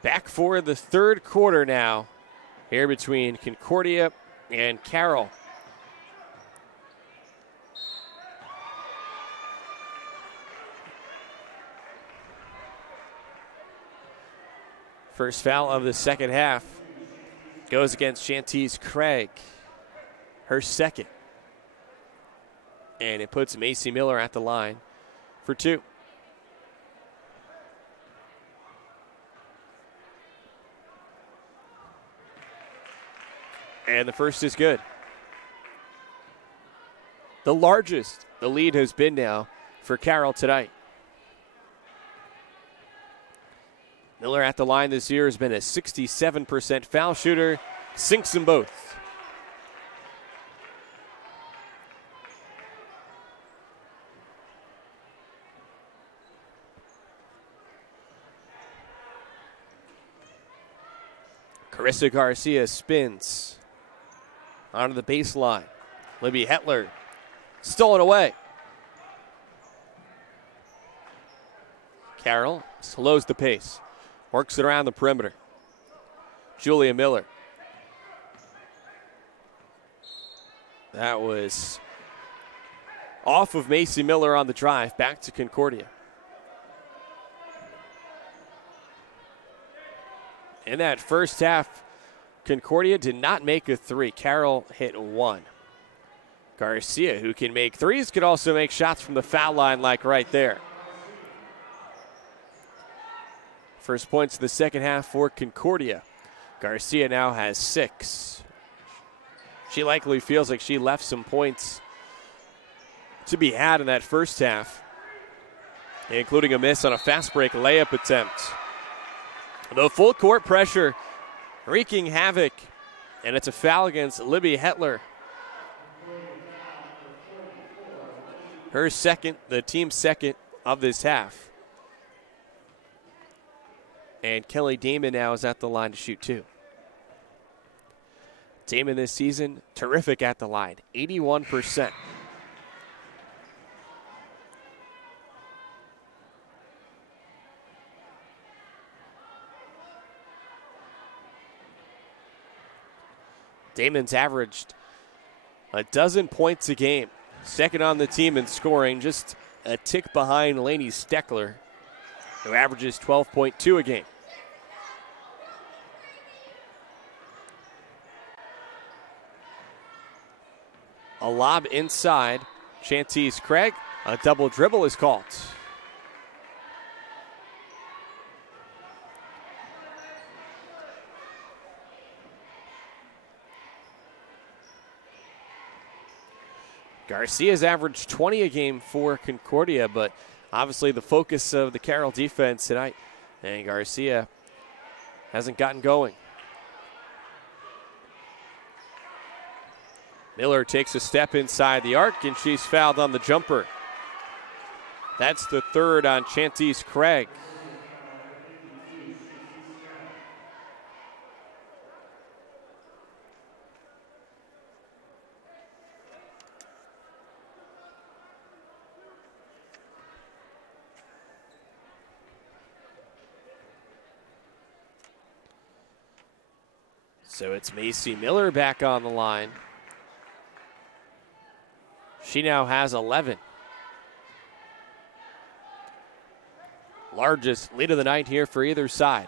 Back for the third quarter now, here between Concordia and Carroll. First foul of the second half goes against Shantice Craig, her second. And it puts Macy Miller at the line for two. And the first is good. The largest the lead has been now for Carroll tonight. Miller at the line this year has been a 67% foul shooter, sinks them both. Carissa Garcia spins onto the baseline. Libby Hetler stolen away. Carroll slows the pace, works it around the perimeter. Julia Miller. That was off of Macy Miller on the drive, back to Concordia. In that first half, Concordia did not make a three. Carroll hit one. Garcia, who can make threes, could also make shots from the foul line like right there. First points of the second half for Concordia. Garcia now has 6. She likely feels like she left some points to be had in that first half, including a miss on a fast break layup attempt. The full court pressure wreaking havoc, and it's a foul against Libby Hetler. Her second, the team's second of this half. And Kelly Damon now is at the line to shoot two. Damon this season, terrific at the line, 81%. Damon's averaged a dozen points a game. Second on the team in scoring, just a tick behind Lainey Steckler, who averages 12.2 a game. A lob inside. Shantice Craig, a double dribble is called. Garcia's averaged 20 a game for Concordia, but obviously the focus of the Carroll defense tonight. And Garcia hasn't gotten going. Miller takes a step inside the arc, and she's fouled on the jumper. That's the third on Shantice Craig. So it's Macy Miller back on the line. She now has 11. Largest lead of the night here for either side.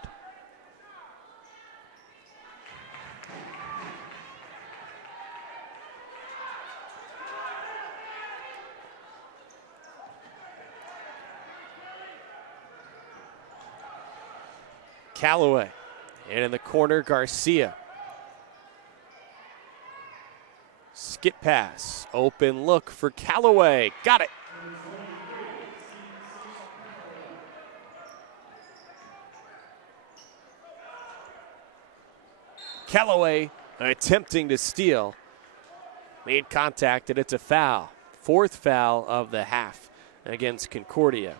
Callaway. And in the corner, Garcia. Skip pass open look for Callaway. Got it. Callaway attempting to steal. Made contact, and it's a foul. 4th foul of the half against Concordia.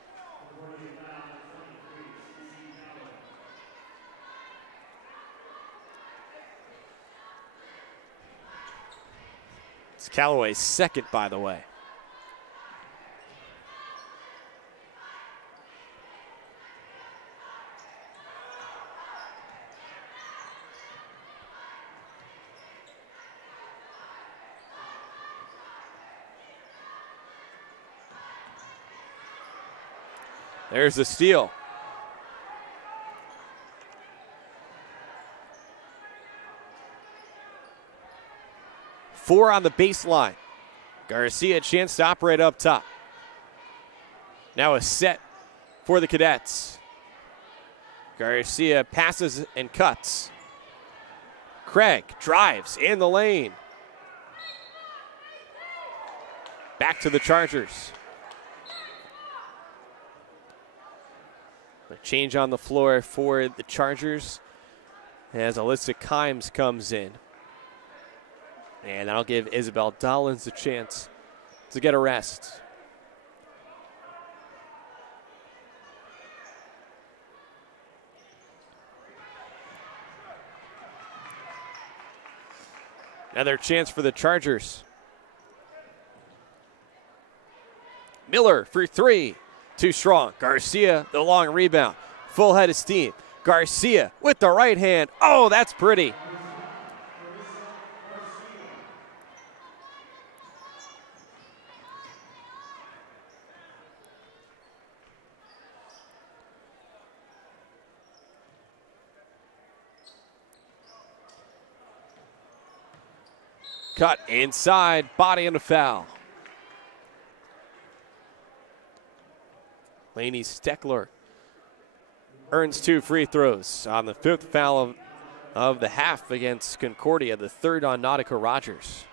It's Callaway's 2nd, by the way. There's the steal. Four on the baseline. Garcia, a chance to operate up top. Now a set for the Cadets. Garcia passes and cuts. Craig drives in the lane. Back to the Chargers. A change on the floor for the Chargers as Alyssa Kimes comes in. And that'll give Isabel Dollins a chance to get a rest. Another chance for the Chargers. Miller for 3. Too strong. Garcia, the long rebound. Full head of steam. Garcia with the right hand. Oh, that's pretty. Cut inside, body and a foul. Lainey Steckler earns 2 free throws on the 5th foul of the half against Concordia, the 3rd on Nautica Rogers.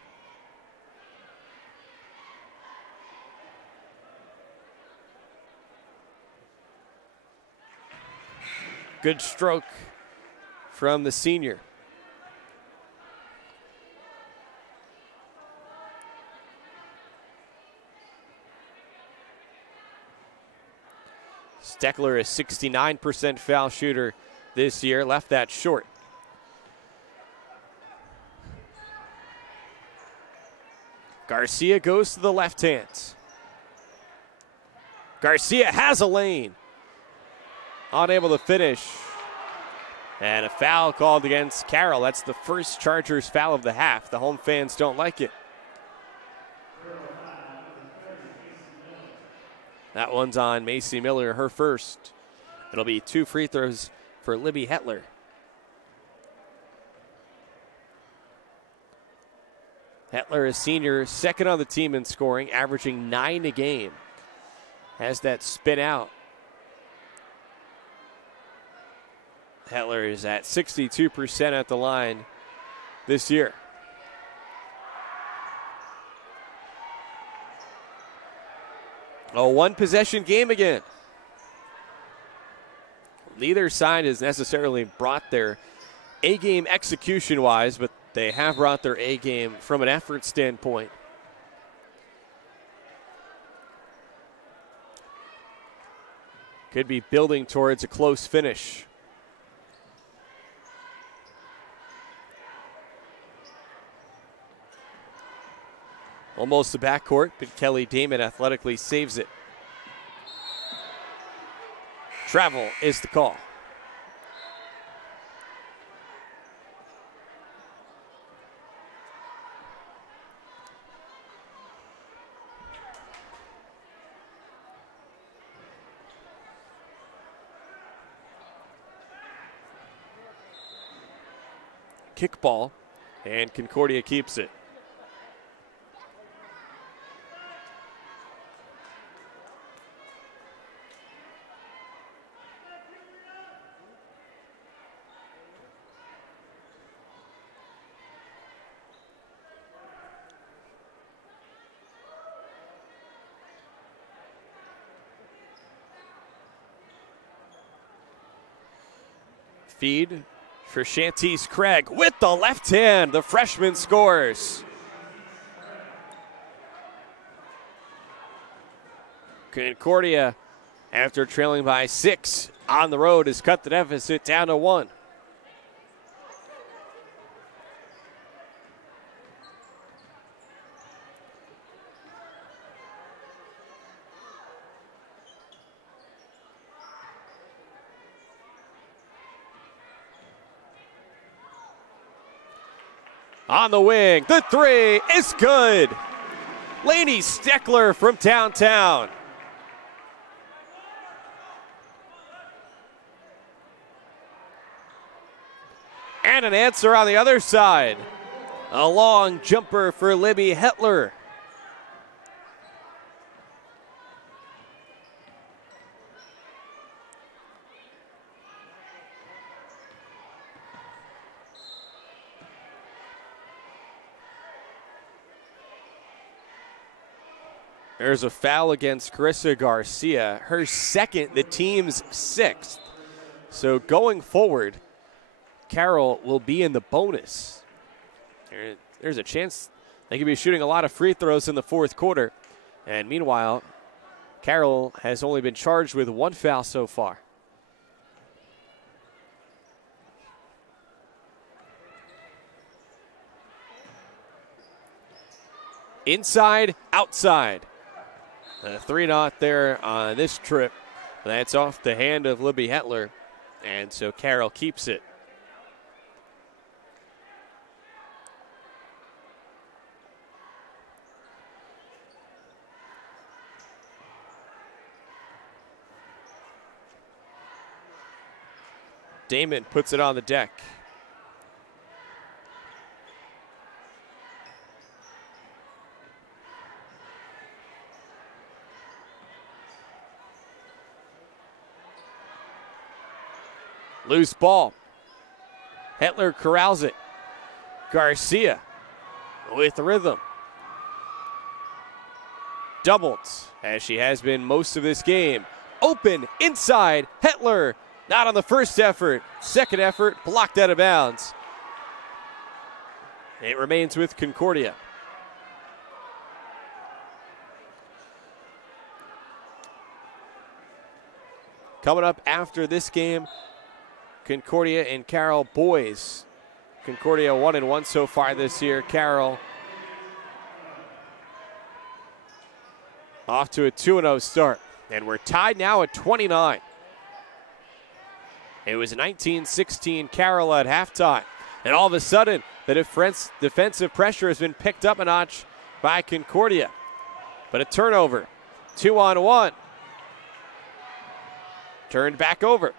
Good stroke from the senior. Steckler, a 69% foul shooter this year, left that short. Garcia goes to the left hand. Garcia has a lane. Unable to finish. And a foul called against Carroll. That's the first Chargers foul of the half. The home fans don't like it. That one's on Macy Miller, her first. It'll be 2 free throws for Libby Hetler. Hetler, a senior, 2nd on the team in scoring, averaging 9 a game. Has that spin out. Hetler is at 62% at the line this year. A 1-possession game again. Neither side has necessarily brought their A-game execution-wise, but they have brought their A-game from an effort standpoint. Could be building towards a close finish. Almost the backcourt, but Kelly Damon athletically saves it. Travel is the call. Kickball, and Concordia keeps it. Feed for Shantice Craig with the left hand. The freshman scores. Concordia, after trailing by 6 on the road, has cut the deficit down to 1. On the wing, the 3 is good. Lainey Steckler from downtown. And an answer on the other side. A long jumper for Libby Hetler. There's a foul against Carissa Garcia. Her second, the team's 6th. So going forward, Carroll will be in the bonus. There's a chance they could be shooting a lot of free throws in the fourth quarter. And meanwhile, Carroll has only been charged with 1 foul so far. Inside, outside. A 3-0 there on this trip. That's off the hand of Libby Hetler. And so Carroll keeps it. Damon puts it on the deck. Loose ball. Hetler corrals it. Garcia with rhythm. Doubled, as she has been most of this game. Open, inside, Hetler. Not on the first effort. Second effort, blocked out of bounds. It remains with Concordia. Coming up after this game, Concordia and Carroll boys. Concordia 1-1 so far this year. Carroll off to a 2-0 start. And we're tied now at 29. It was 19-16 Carroll at halftime. And all of a sudden, the defensive pressure has been picked up a notch by Concordia. But a turnover, 2-on-1. Turned back over.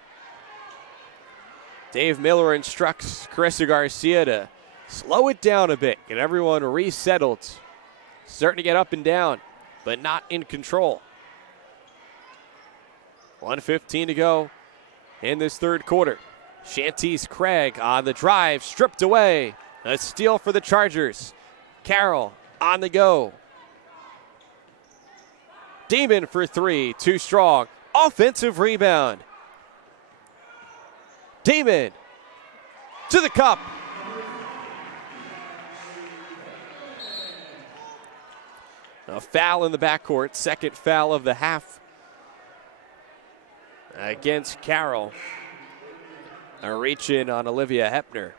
Dave Miller instructs Carissa Garcia to slow it down a bit, get everyone resettled. Starting to get up and down, but not in control. 1:15 to go in this third quarter. Shantice Craig on the drive, stripped away. A steal for the Chargers. Carroll on the go. Demon for 3, too strong. Offensive rebound. Demon to the cup. A foul in the backcourt, second foul of the half against Carroll. A reach in on Olivia Hepner.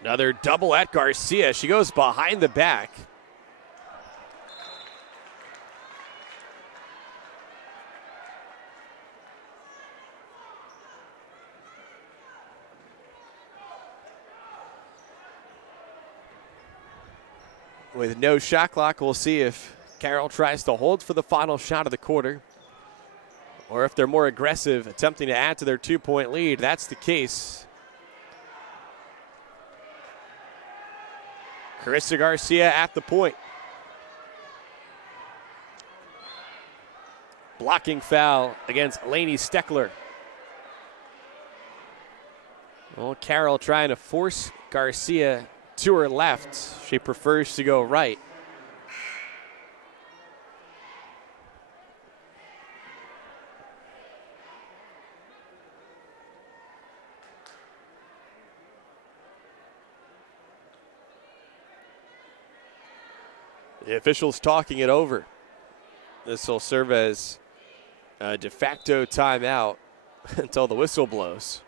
Another double at Garcia. She goes behind the back. With no shot clock, we'll see if Carroll tries to hold for the final shot of the quarter, or if they're more aggressive, attempting to add to their 2-point lead. That's the case. Carissa Garcia at the point. blocking foul against Lainey Steckler. Well, Carroll trying to force Garcia to her left. She prefers to go right. The officials talking it over. This will serve as a de facto timeout until the whistle blows.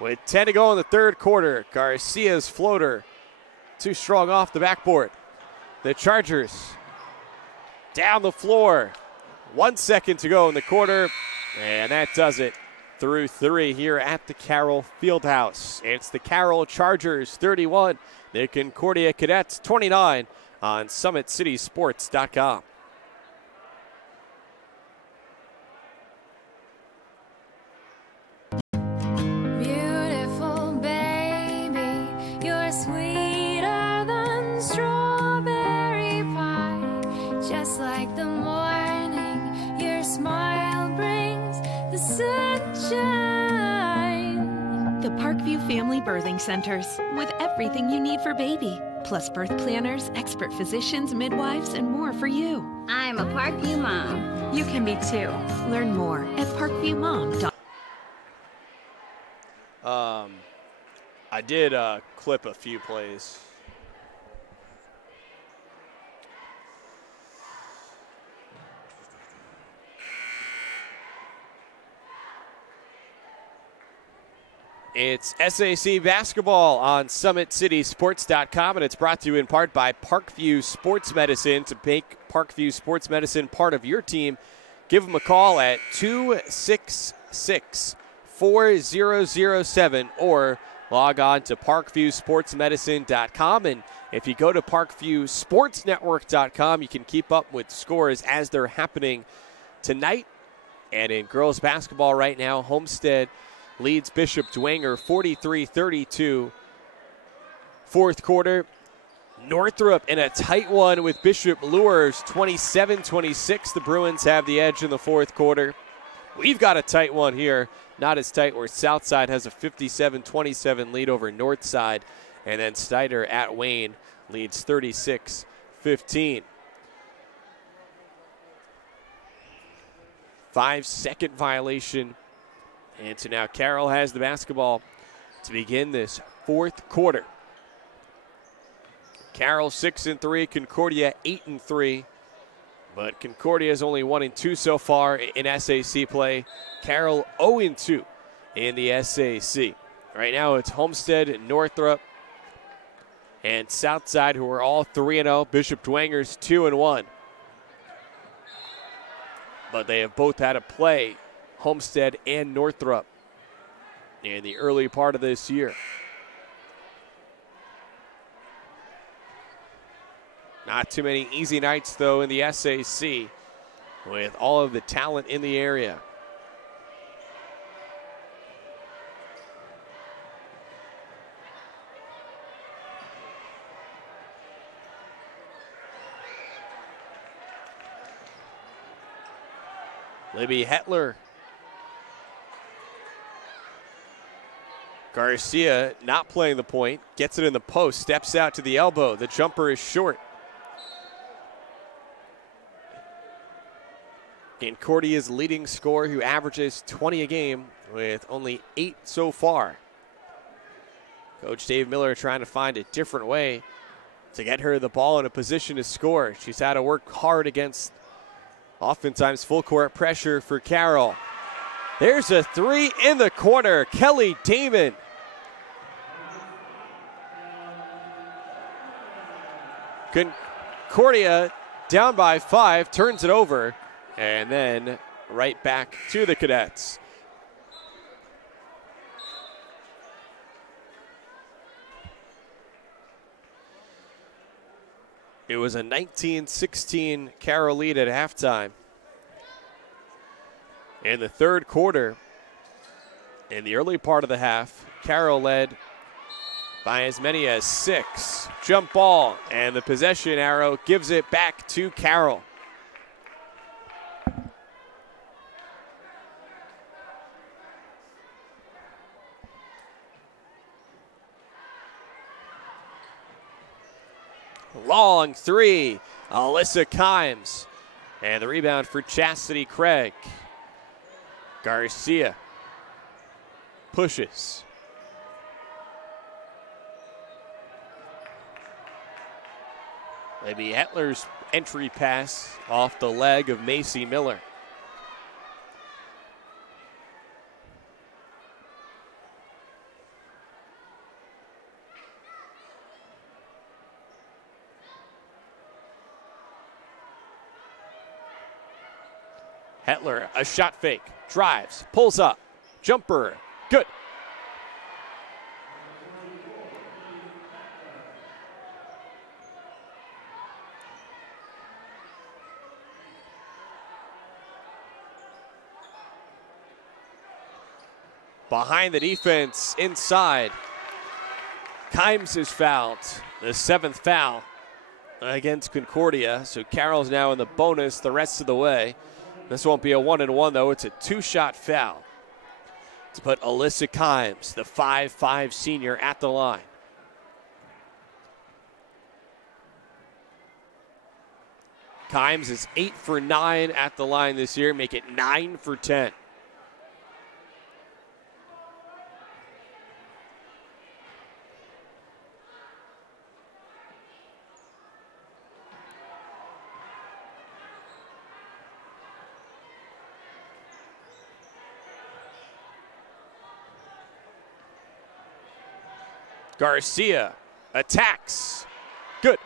With 10 to go in the third quarter, Garcia's floater too strong off the backboard. The Chargers down the floor. 1 second to go in the quarter, and that does it through 3 here at the Carroll Fieldhouse. It's the Carroll Chargers 31, the Concordia Cadets 29 on SummitCitySports.com. Family Birthing Centers with everything you need for baby, plus birth planners, expert physicians, midwives, and more for you. I'm a Parkview mom. You can be too. Learn more at parkviewmom.com. I did clip a few plays. It's SAC basketball on SummitCitySports.com, and it's brought to you in part by Parkview Sports Medicine. To make Parkview Sports Medicine part of your team, give them a call at 266-4007 or log on to parkviewsportsmedicine.com. And if you go to parkviewsportsnetwork.com, you can keep up with scores as they're happening tonight. And in girls basketball right now, Homestead leads Bishop Dwenger 43-32. Fourth quarter, Northrop in a tight one with Bishop Lures 27-26. The Bruins have the edge in the fourth quarter. We've got a tight one here. Not as tight where Southside has a 57-27 lead over Northside. And then Snyder at Wayne leads 36-15. 5-second violation. And so now Carroll has the basketball to begin this fourth quarter. Carroll 6-3, Concordia 8-3. But Concordia is only 1-2 so far in SAC play. Carroll 0-2 in the SAC. Right now it's Homestead, Northrop, and Southside, who are all 3-0. Bishop Dwenger's 2-1. But they have both had to play Homestead and Northrop in the early part of this year. Not too many easy nights, though, in the SAC with all of the talent in the area. Libby Hetler. Garcia not playing the point, gets it in the post, steps out to the elbow. The jumper is short. Concordia's leading scorer, who averages 20 a game with only 8 so far. Coach Dave Miller trying to find a different way to get her the ball in a position to score. She's had to work hard against oftentimes full court pressure for Carroll. There's a three in the corner. Kelly Damon. Concordia down by 5, turns it over, and then right back to the Cadets. It was a 19-16 Carroll lead at halftime. In the third quarter, in the early part of the half, Carroll led by as many as 6. Jump ball, and the possession arrow gives it back to Carroll. Long three, Alyssa Kimes. And the rebound for Chastity Craig. Garcia pushes. Maybe Hetler's entry pass off the leg of Macy Miller. Hetler, a shot fake, drives, pulls up, jumper, good. Behind the defense, inside. Kimes is fouled, the 7th foul against Concordia. So Carroll's now in the bonus the rest of the way. This won't be a 1-and-1, though. It's a 2-shot foul to put Alyssa Kimes, the 5'5 senior, at the line. Kimes is 8 for 9 at the line this year, make it 9 for 10. Garcia attacks. Good.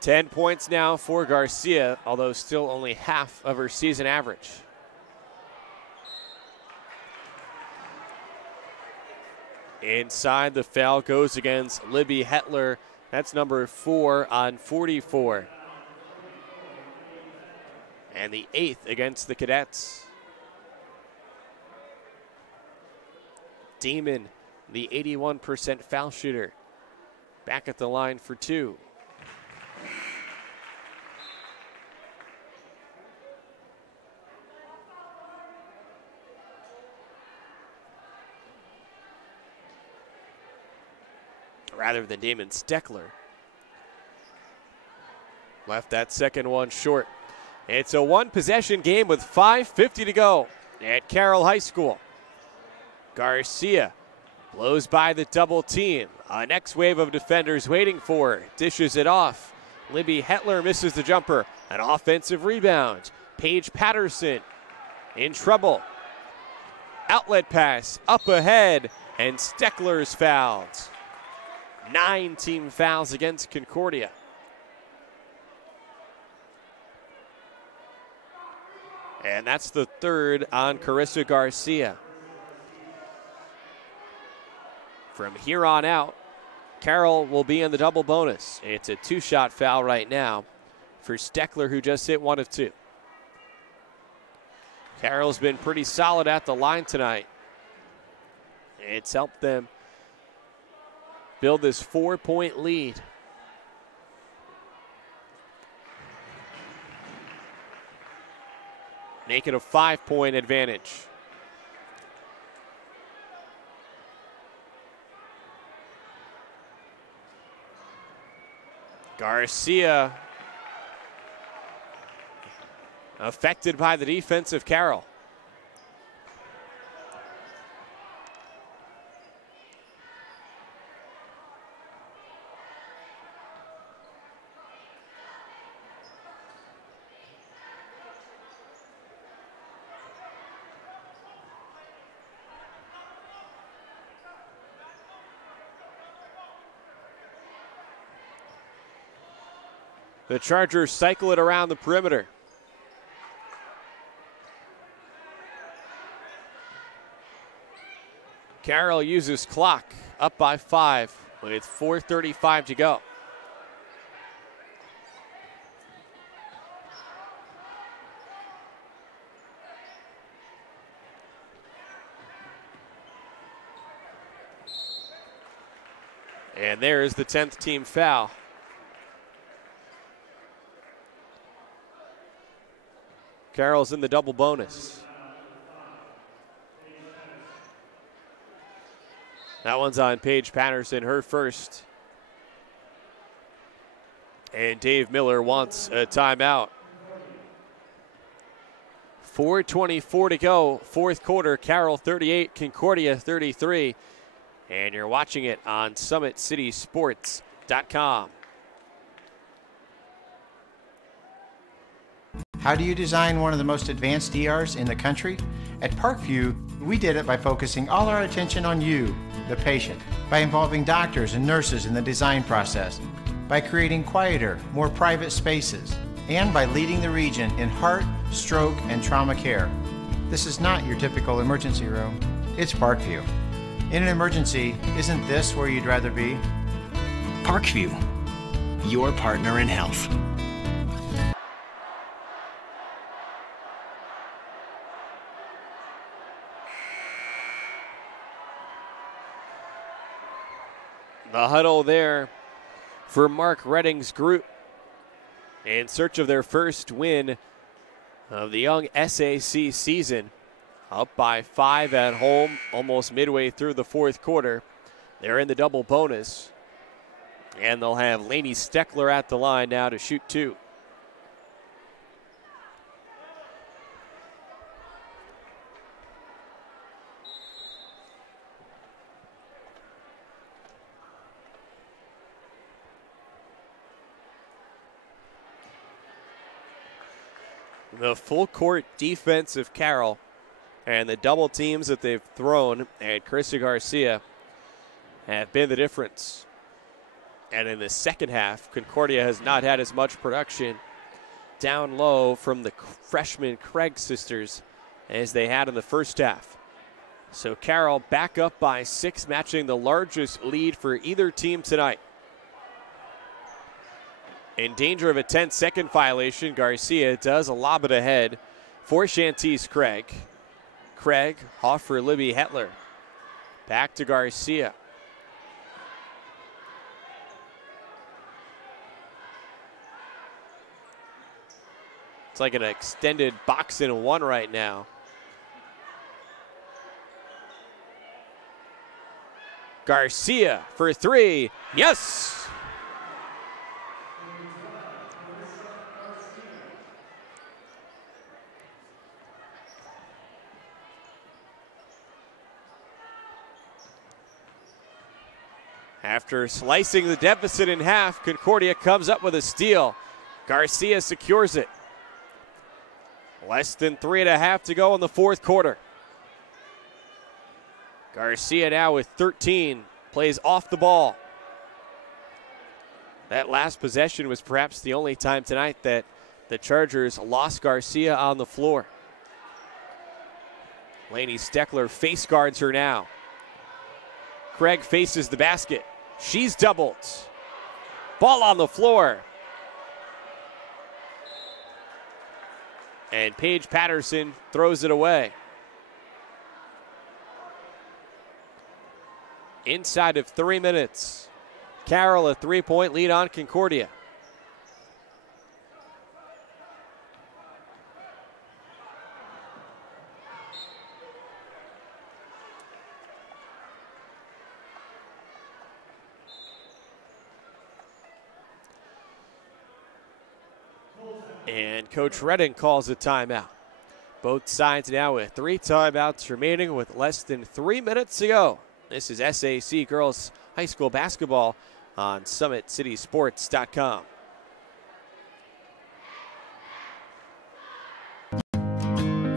Ten points now for Garcia, although still only half of her season average. Inside, the foul goes against Libby Hetler. That's number 4 on 44. And the 8th against the Cadets. Demon, the 81% foul shooter, back at the line for 2. Rather than Damon Steckler. Left that second one short. It's a one-possession game with 5:50 to go at Carroll High School. Garcia blows by the double team. A next wave of defenders waiting for her. Dishes it off. Libby Hetler misses the jumper. An offensive rebound. Paige Patterson in trouble. Outlet pass up ahead, and Steckler's fouled. 9 team fouls against Concordia. And that's the 3rd on Carissa Garcia. From here on out, Carroll will be in the double bonus. It's a 2-shot foul right now for Steckler, who just hit 1 of 2. Carroll's been pretty solid at the line tonight. It's helped them build this 4-point lead. Make it a 5-point advantage. Garcia affected by the defense of Carroll. The Chargers cycle it around the perimeter. Carroll uses clock, up by 5 with 4:35 to go. And there's the 10th team foul. Carroll's in the double bonus. That one's on Paige Patterson, her first. And Dave Miller wants a timeout. 4:24 to go, fourth quarter. Carroll 38, Concordia 33. And you're watching it on SummitCitySports.com. How do you design one of the most advanced ERs in the country? At Parkview, we did it by focusing all our attention on you, the patient, by involving doctors and nurses in the design process, by creating quieter, more private spaces, and by leading the region in heart, stroke, and trauma care. This is not your typical emergency room. It's Parkview. In an emergency, isn't this where you'd rather be? Parkview, your partner in health. The huddle there for Mark Redding's group in search of their first win of the young SAC season. Up by 5 at home, almost midway through the fourth quarter. They're in the double bonus. And they'll have Lainey Steckler at the line now to shoot 2. The full court defense of Carroll and the double teams that they've thrown at Carissa Garcia have been the difference. And in the second half, Concordia has not had as much production down low from the freshman Craig sisters as they had in the first half. So Carroll back up by 6, matching the largest lead for either team tonight. In danger of a 10-second violation, Garcia does lob it ahead for Shantice Craig. Craig off for Libby Hetler. Back to Garcia. It's like an extended box in one right now. Garcia for 3. Yes! After slicing the deficit in half, Concordia comes up with a steal. Garcia secures it. Less than 3.5 to go in the fourth quarter. Garcia now with 13, plays off the ball. That last possession was perhaps the only time tonight that the Chargers lost Garcia on the floor. Lainey Steckler face guards her now. Craig faces the basket. She's doubled. Ball on the floor. And Paige Patterson throws it away. Inside of 3 minutes, Carroll a 3-point lead on Concordia. And Coach Redding calls a timeout. Both sides now with 3 timeouts remaining with less than 3 minutes to go. This is SAC Girls High School Basketball on SummitCitySports.com.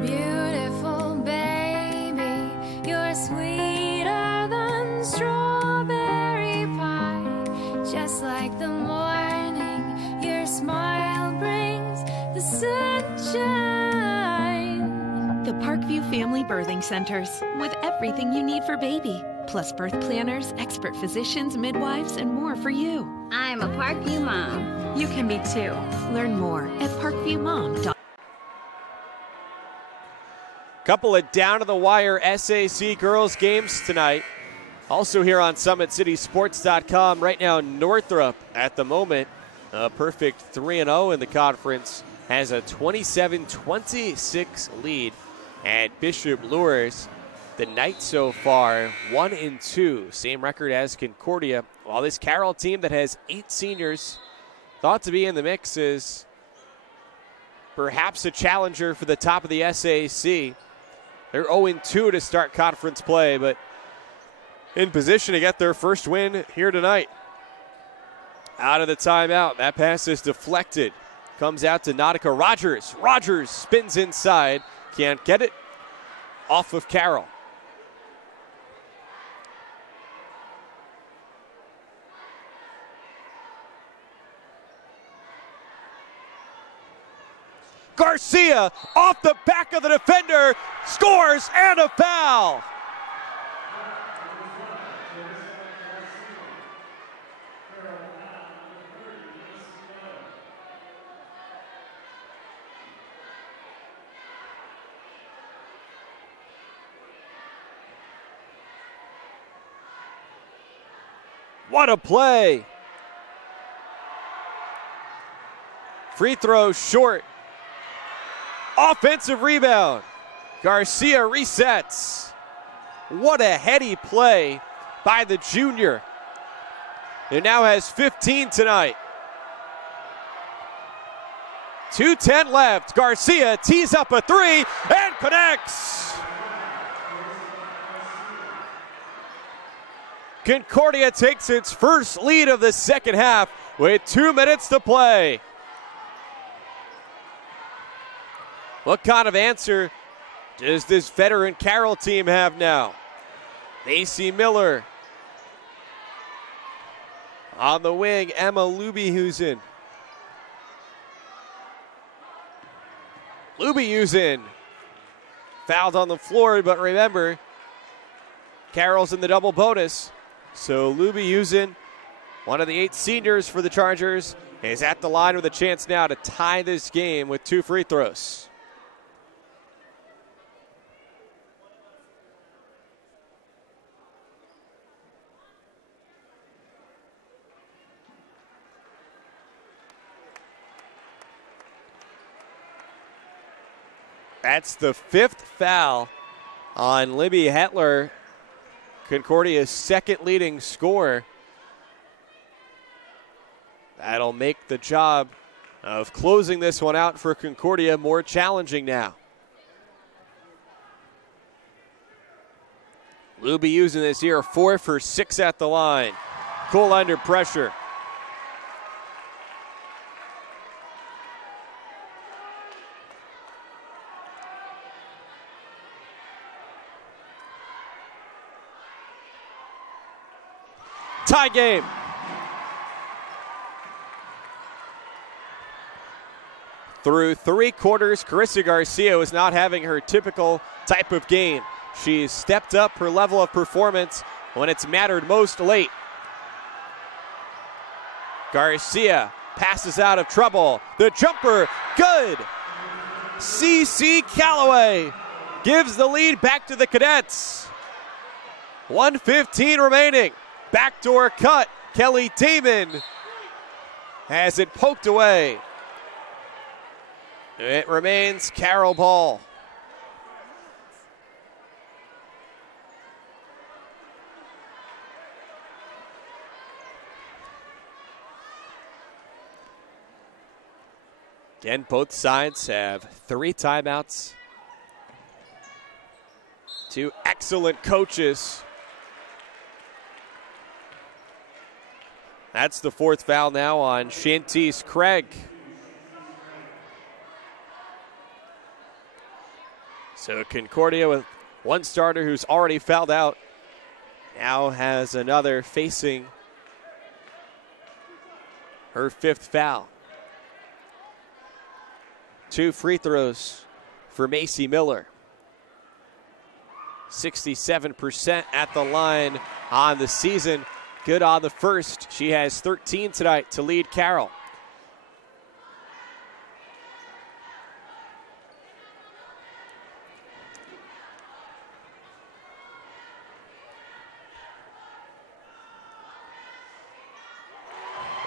Beautiful baby, you're sweeter than strawberry pie. Just like the morning, your smile brings the sunshine. The Parkview Family Birthing Centers with everything you need for baby, plus birth planners, expert physicians, midwives, and more for you. I'm a Parkview mom. You can be too. Learn more at parkviewmom.com. Couple of down-to-the-wire SAC girls games tonight. Also here on SummitCitySports.com. Right now, Northrop at the moment, a perfect 3-0 in the conference, has a 27-26 lead at Bishop Luers. The night so far, 1-2, same record as Concordia. While this Carroll team that has 8 seniors, thought to be in the mix, is perhaps a challenger for the top of the SAC. They're 0-2 to start conference play, but in position to get their first win here tonight. Out of the timeout, that pass is deflected. Comes out to Nautica Rogers. Rogers spins inside, can't get it. Off of Carroll. Garcia off the back of the defender, scores, and a foul. What a play. Free throw short. Offensive rebound. Garcia resets. What a heady play by the junior. It now has 15 tonight. 2:10 left. Garcia tees up a three and connects. Concordia takes its first lead of the second half with 2 minutes to play. What kind of answer does this veteran Carroll team have now? Macy Miller. On the wing, Emma Lubyhusen. Lubyhusen fouled on the floor, but remember, Carroll's in the double bonus. So Lubyhusen, one of the 8 seniors for the Chargers, is at the line with a chance now to tie this game with 2 free throws. That's the 5th foul on Libby Hetler, Concordia's second leading scorer. That'll make the job of closing this one out for Concordia more challenging now. Lubyhusen this year 4 for 6 at the line. Cool under pressure. Tie game. Through 3 quarters, Carissa Garcia was not having her typical type of game. She's stepped up her level of performance when it's mattered most late. Garcia passes out of trouble. The jumper, good. CC Callaway gives the lead back to the Cadets. 1:15 remaining. Backdoor cut. Kelly Damon has it poked away. It remains Carroll ball. Again, both sides have 3 timeouts. 2 excellent coaches. That's the 4th foul now on Shantice Craig. So Concordia, with one starter who's already fouled out, now has another facing her 5th foul. 2 free throws for Macy Miller. 67% at the line on the season. Good on the first. She has 13 tonight to lead Carroll.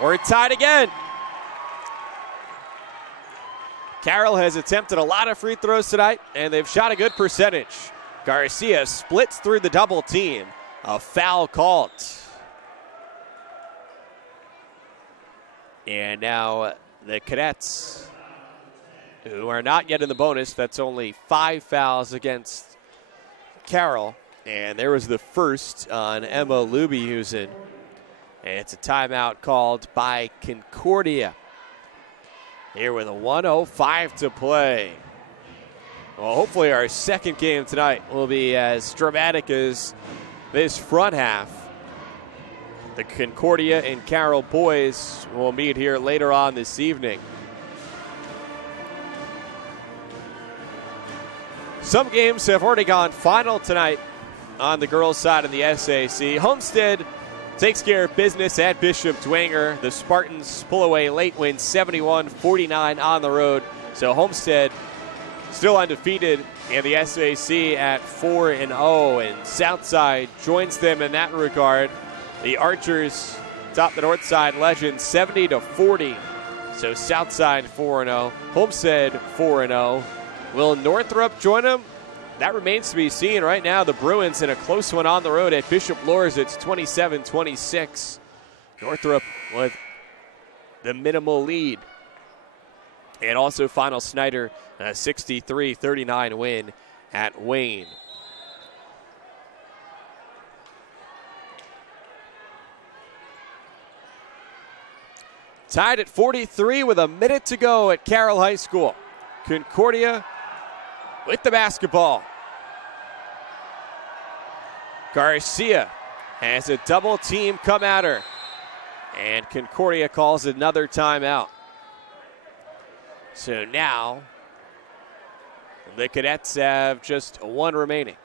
We're tied again. Carroll has attempted a lot of free throws tonight, and they've shot a good percentage. Garcia splits through the double team. A foul called. And now the Cadets, who are not yet in the bonus, that's only 5 fouls against Carroll. And there was the first on Emma Lubyhusen. And it's a timeout called by Concordia. Here with a 1:05 to play. Well, hopefully our second game tonight will be as dramatic as this front half. The Concordia and Carroll boys will meet here later on this evening. Some games have already gone final tonight on the girls' side of the SAC. Homestead takes care of business at Bishop Dwenger. The Spartans pull away late win 71-49 on the road. So Homestead still undefeated in the SAC at 4-0, and Southside joins them in that regard. The Archers top the Northside Legends 70-40. So Southside 4-0, Homestead 4-0. Will Northrop join them? That remains to be seen. Right now, the Bruins in a close one on the road at Bishop Luers. It's 27-26. Northrop with the minimal lead. And also Final Snyder, a 63-39 win at Wayne. Tied at 43 with a minute to go at Carroll High School. Concordia with the basketball. Garcia has a double team come at her. And Concordia calls another timeout. So now the Cadets have just one remaining.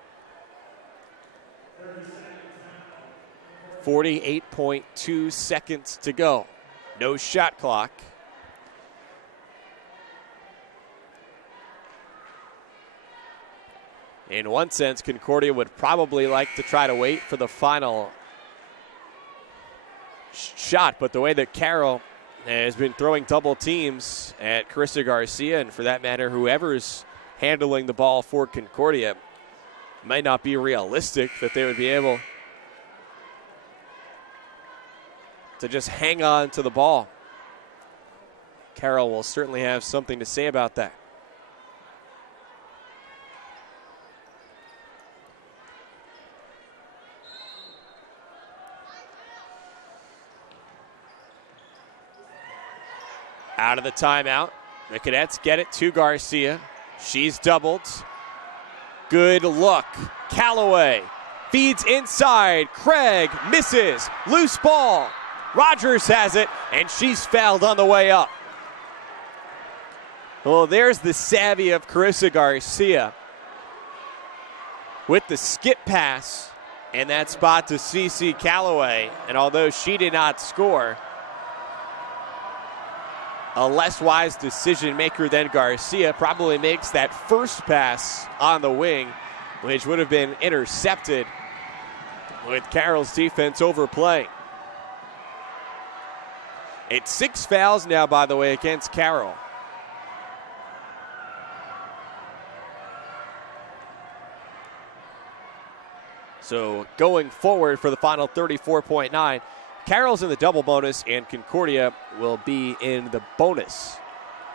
48.2 seconds to go. No shot clock. In one sense, Concordia would probably like to try to wait for the final shot, but the way that Carroll has been throwing double teams at Carissa Garcia, and for that matter, whoever's handling the ball for Concordia, it might not be realistic that they would be able to just hang on to the ball. Carroll will certainly have something to say about that. Out of the timeout, the Cadets get it to Garcia. She's doubled. Good look. Callaway feeds inside. Craig misses. Loose ball. Rogers has it, and she's fouled on the way up. Well, there's the savvy of Carissa Garcia with the skip pass and that spot to CeCe Callaway. And although she did not score, a less wise decision maker than Garcia probably makes that first pass on the wing, which would have been intercepted with Carroll's defense overplaying. It's 6 fouls now, by the way, against Carroll. So going forward for the final 34.9, Carroll's in the double bonus, and Concordia will be in the bonus,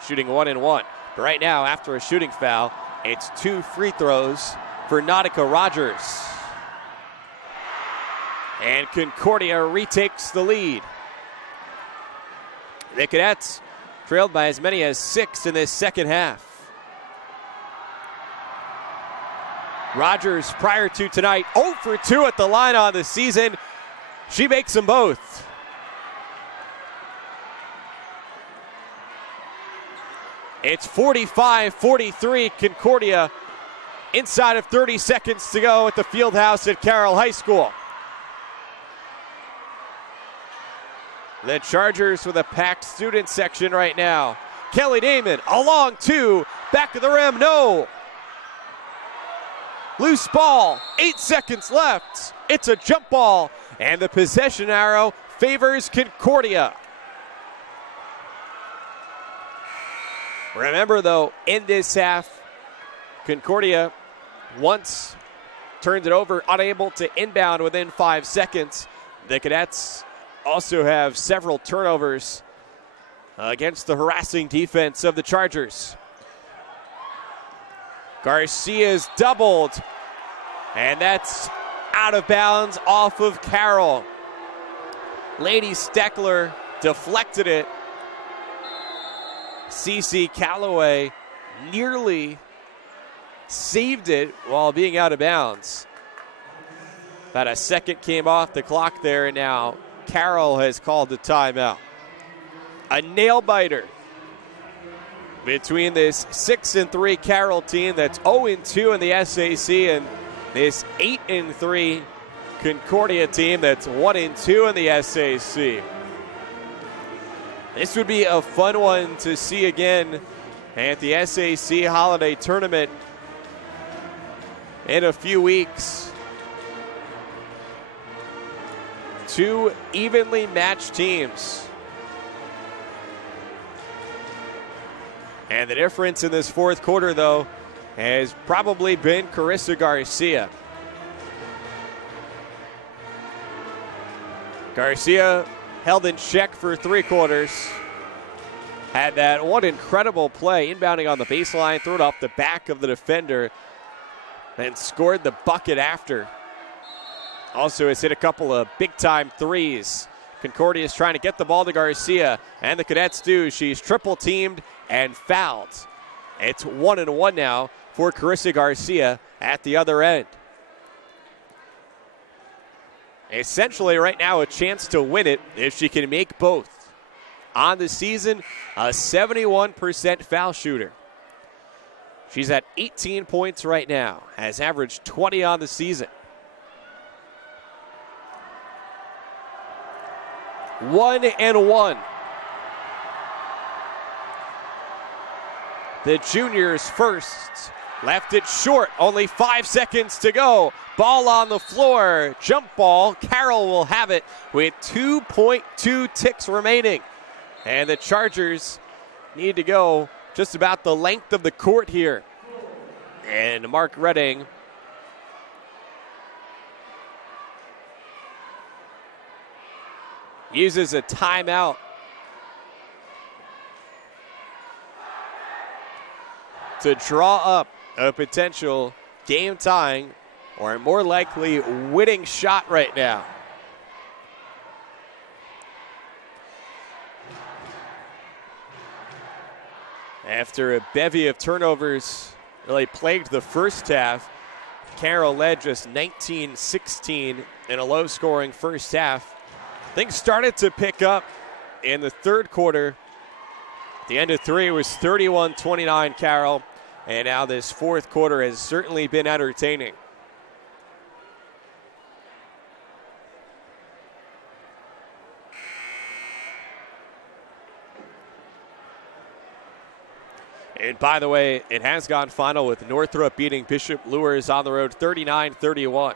shooting 1-1. But right now, after a shooting foul, it's 2 free throws for Nautica Rogers. And Concordia retakes the lead. The Cadets trailed by as many as 6 in this second half. Rogers, prior to tonight, 0 for 2 at the line on the season. She makes them both. It's 45-43. Concordia inside of 30 seconds to go at the field house at Carroll High School. The Chargers with a packed student section right now. Kelly Damon, a long two, back of the rim, no. Loose ball, 8 seconds left. It's a jump ball, and the possession arrow favors Concordia. Remember, though, in this half, Concordia once turned it over, unable to inbound within 5 seconds. The Cadets also have several turnovers against the harassing defense of the Chargers. Garcia's doubled, and that's out of bounds off of Carroll. Lady Steckler deflected it. Cece Calloway nearly saved it while being out of bounds. About a second came off the clock there, and now Carroll has called a timeout. A nail-biter between this 6-3 Carroll team that's 0-2 in the SAC and this 8-3 Concordia team that's 1-2 in the SAC. This would be a fun one to see again at the SAC Holiday Tournament in a few weeks. Two evenly matched teams. And the difference in this fourth quarter, though, has probably been Carissa Garcia. Garcia held in check for 3 quarters. Had that one incredible play, inbounding on the baseline, threw it off the back of the defender, then scored the bucket after. Also has hit a couple of big-time threes. Concordia is trying to get the ball to Garcia, and the Cadets do. She's triple-teamed and fouled. It's 1-1 now for Carissa Garcia at the other end. Essentially right now a chance to win it if she can make both. On the season, a 71% foul shooter. She's at 18 points right now, has averaged 20 on the season. 1-1. The juniors first. Left it short, only 5 seconds to go. Ball on the floor, jump ball. Carroll will have it with 2.2 ticks remaining. And the Chargers need to go just about the length of the court here. And Mark Redding uses a timeout to draw up a potential game-tying or more likely winning shot right now. After a bevy of turnovers really plagued the first half, Carroll led just 19-16 in a low-scoring first half. Things started to pick up in the third quarter. At the end of 3, it was 31-29 Carroll, and now this fourth quarter has certainly been entertaining. And by the way, it has gone final with Northrop beating Bishop Luers on the road 39-31.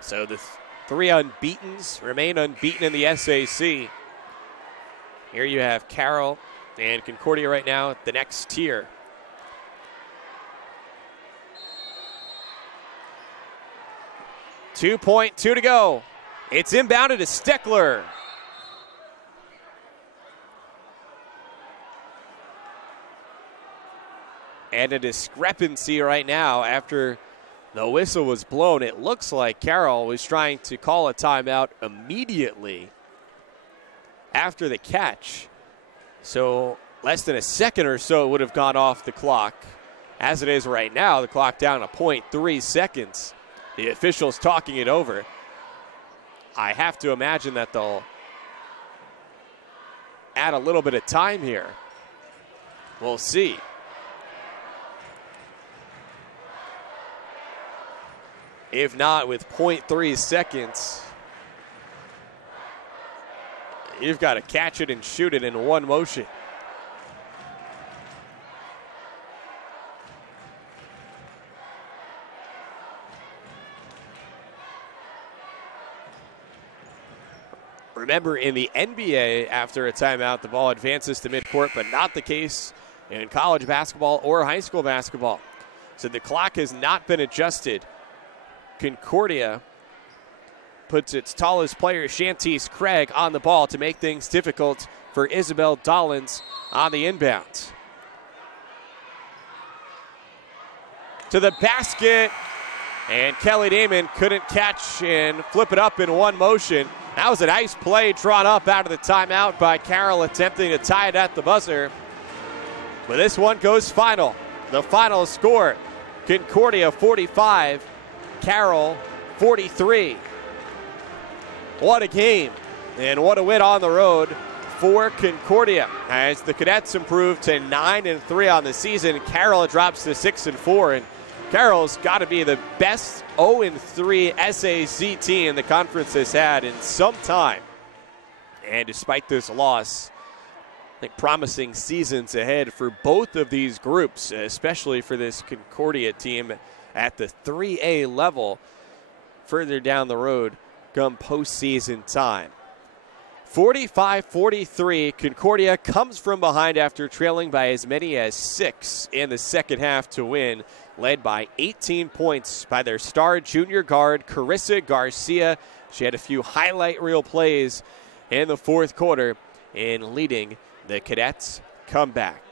So the 3 unbeatens remain unbeaten in the SAC. Here you have Carroll and Concordia right now at the next tier. .2 to go. It's inbounded to Steckler. And a discrepancy right now after the whistle was blown. It looks like Carroll was trying to call a timeout immediately after the catch. So less than a second or so would have gone off the clock. As it is right now, the clock down to 0.3 seconds. The officials talking it over. I have to imagine that they'll add a little bit of time here. We'll see. If not, with 0.3 seconds, you've got to catch it and shoot it in one motion. Remember, in the NBA, after a timeout, the ball advances to midcourt, but not the case in college basketball or high school basketball. So the clock has not been adjusted. Concordia puts its tallest player, Shantice Craig, on the ball to make things difficult for Isabel Dollins on the inbound. To the basket, and Kelly Damon couldn't catch and flip it up in one motion. That was a nice play drawn up out of the timeout by Carroll, attempting to tie it at the buzzer. But this one goes final. The final score, Concordia 45, Carroll 43. What a game, and what a win on the road for Concordia. As the Cadets improve to 9-3 on the season, Carroll drops to 6-4, and Carroll's got to be the best 0-3 SAC team the conference has had in some time. And despite this loss, I think promising seasons ahead for both of these groups, especially for this Concordia team at the 3A level further down the road come postseason time. 45-43, Concordia comes from behind after trailing by as many as 6 in the second half to win, led by 18 points by their star junior guard, Carissa Garcia. She had a few highlight reel plays in the fourth quarter in leading the Cadets' comeback.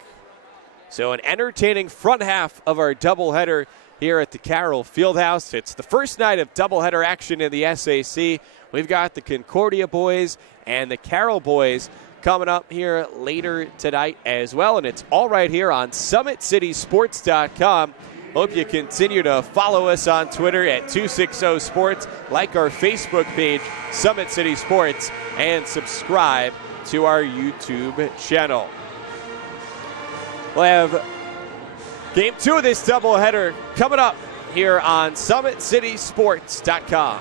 So an entertaining front half of our doubleheader here at the Carroll Fieldhouse. It's the first night of doubleheader action in the SAC. We've got the Concordia boys and the Carroll boys coming up here later tonight as well, and it's all right here on SummitCitySports.com. Hope you continue to follow us on Twitter at 260sports, like our Facebook page, Summit City Sports, and subscribe to our YouTube channel. We'll have Game 2 of this doubleheader coming up here on SummitCitySports.com.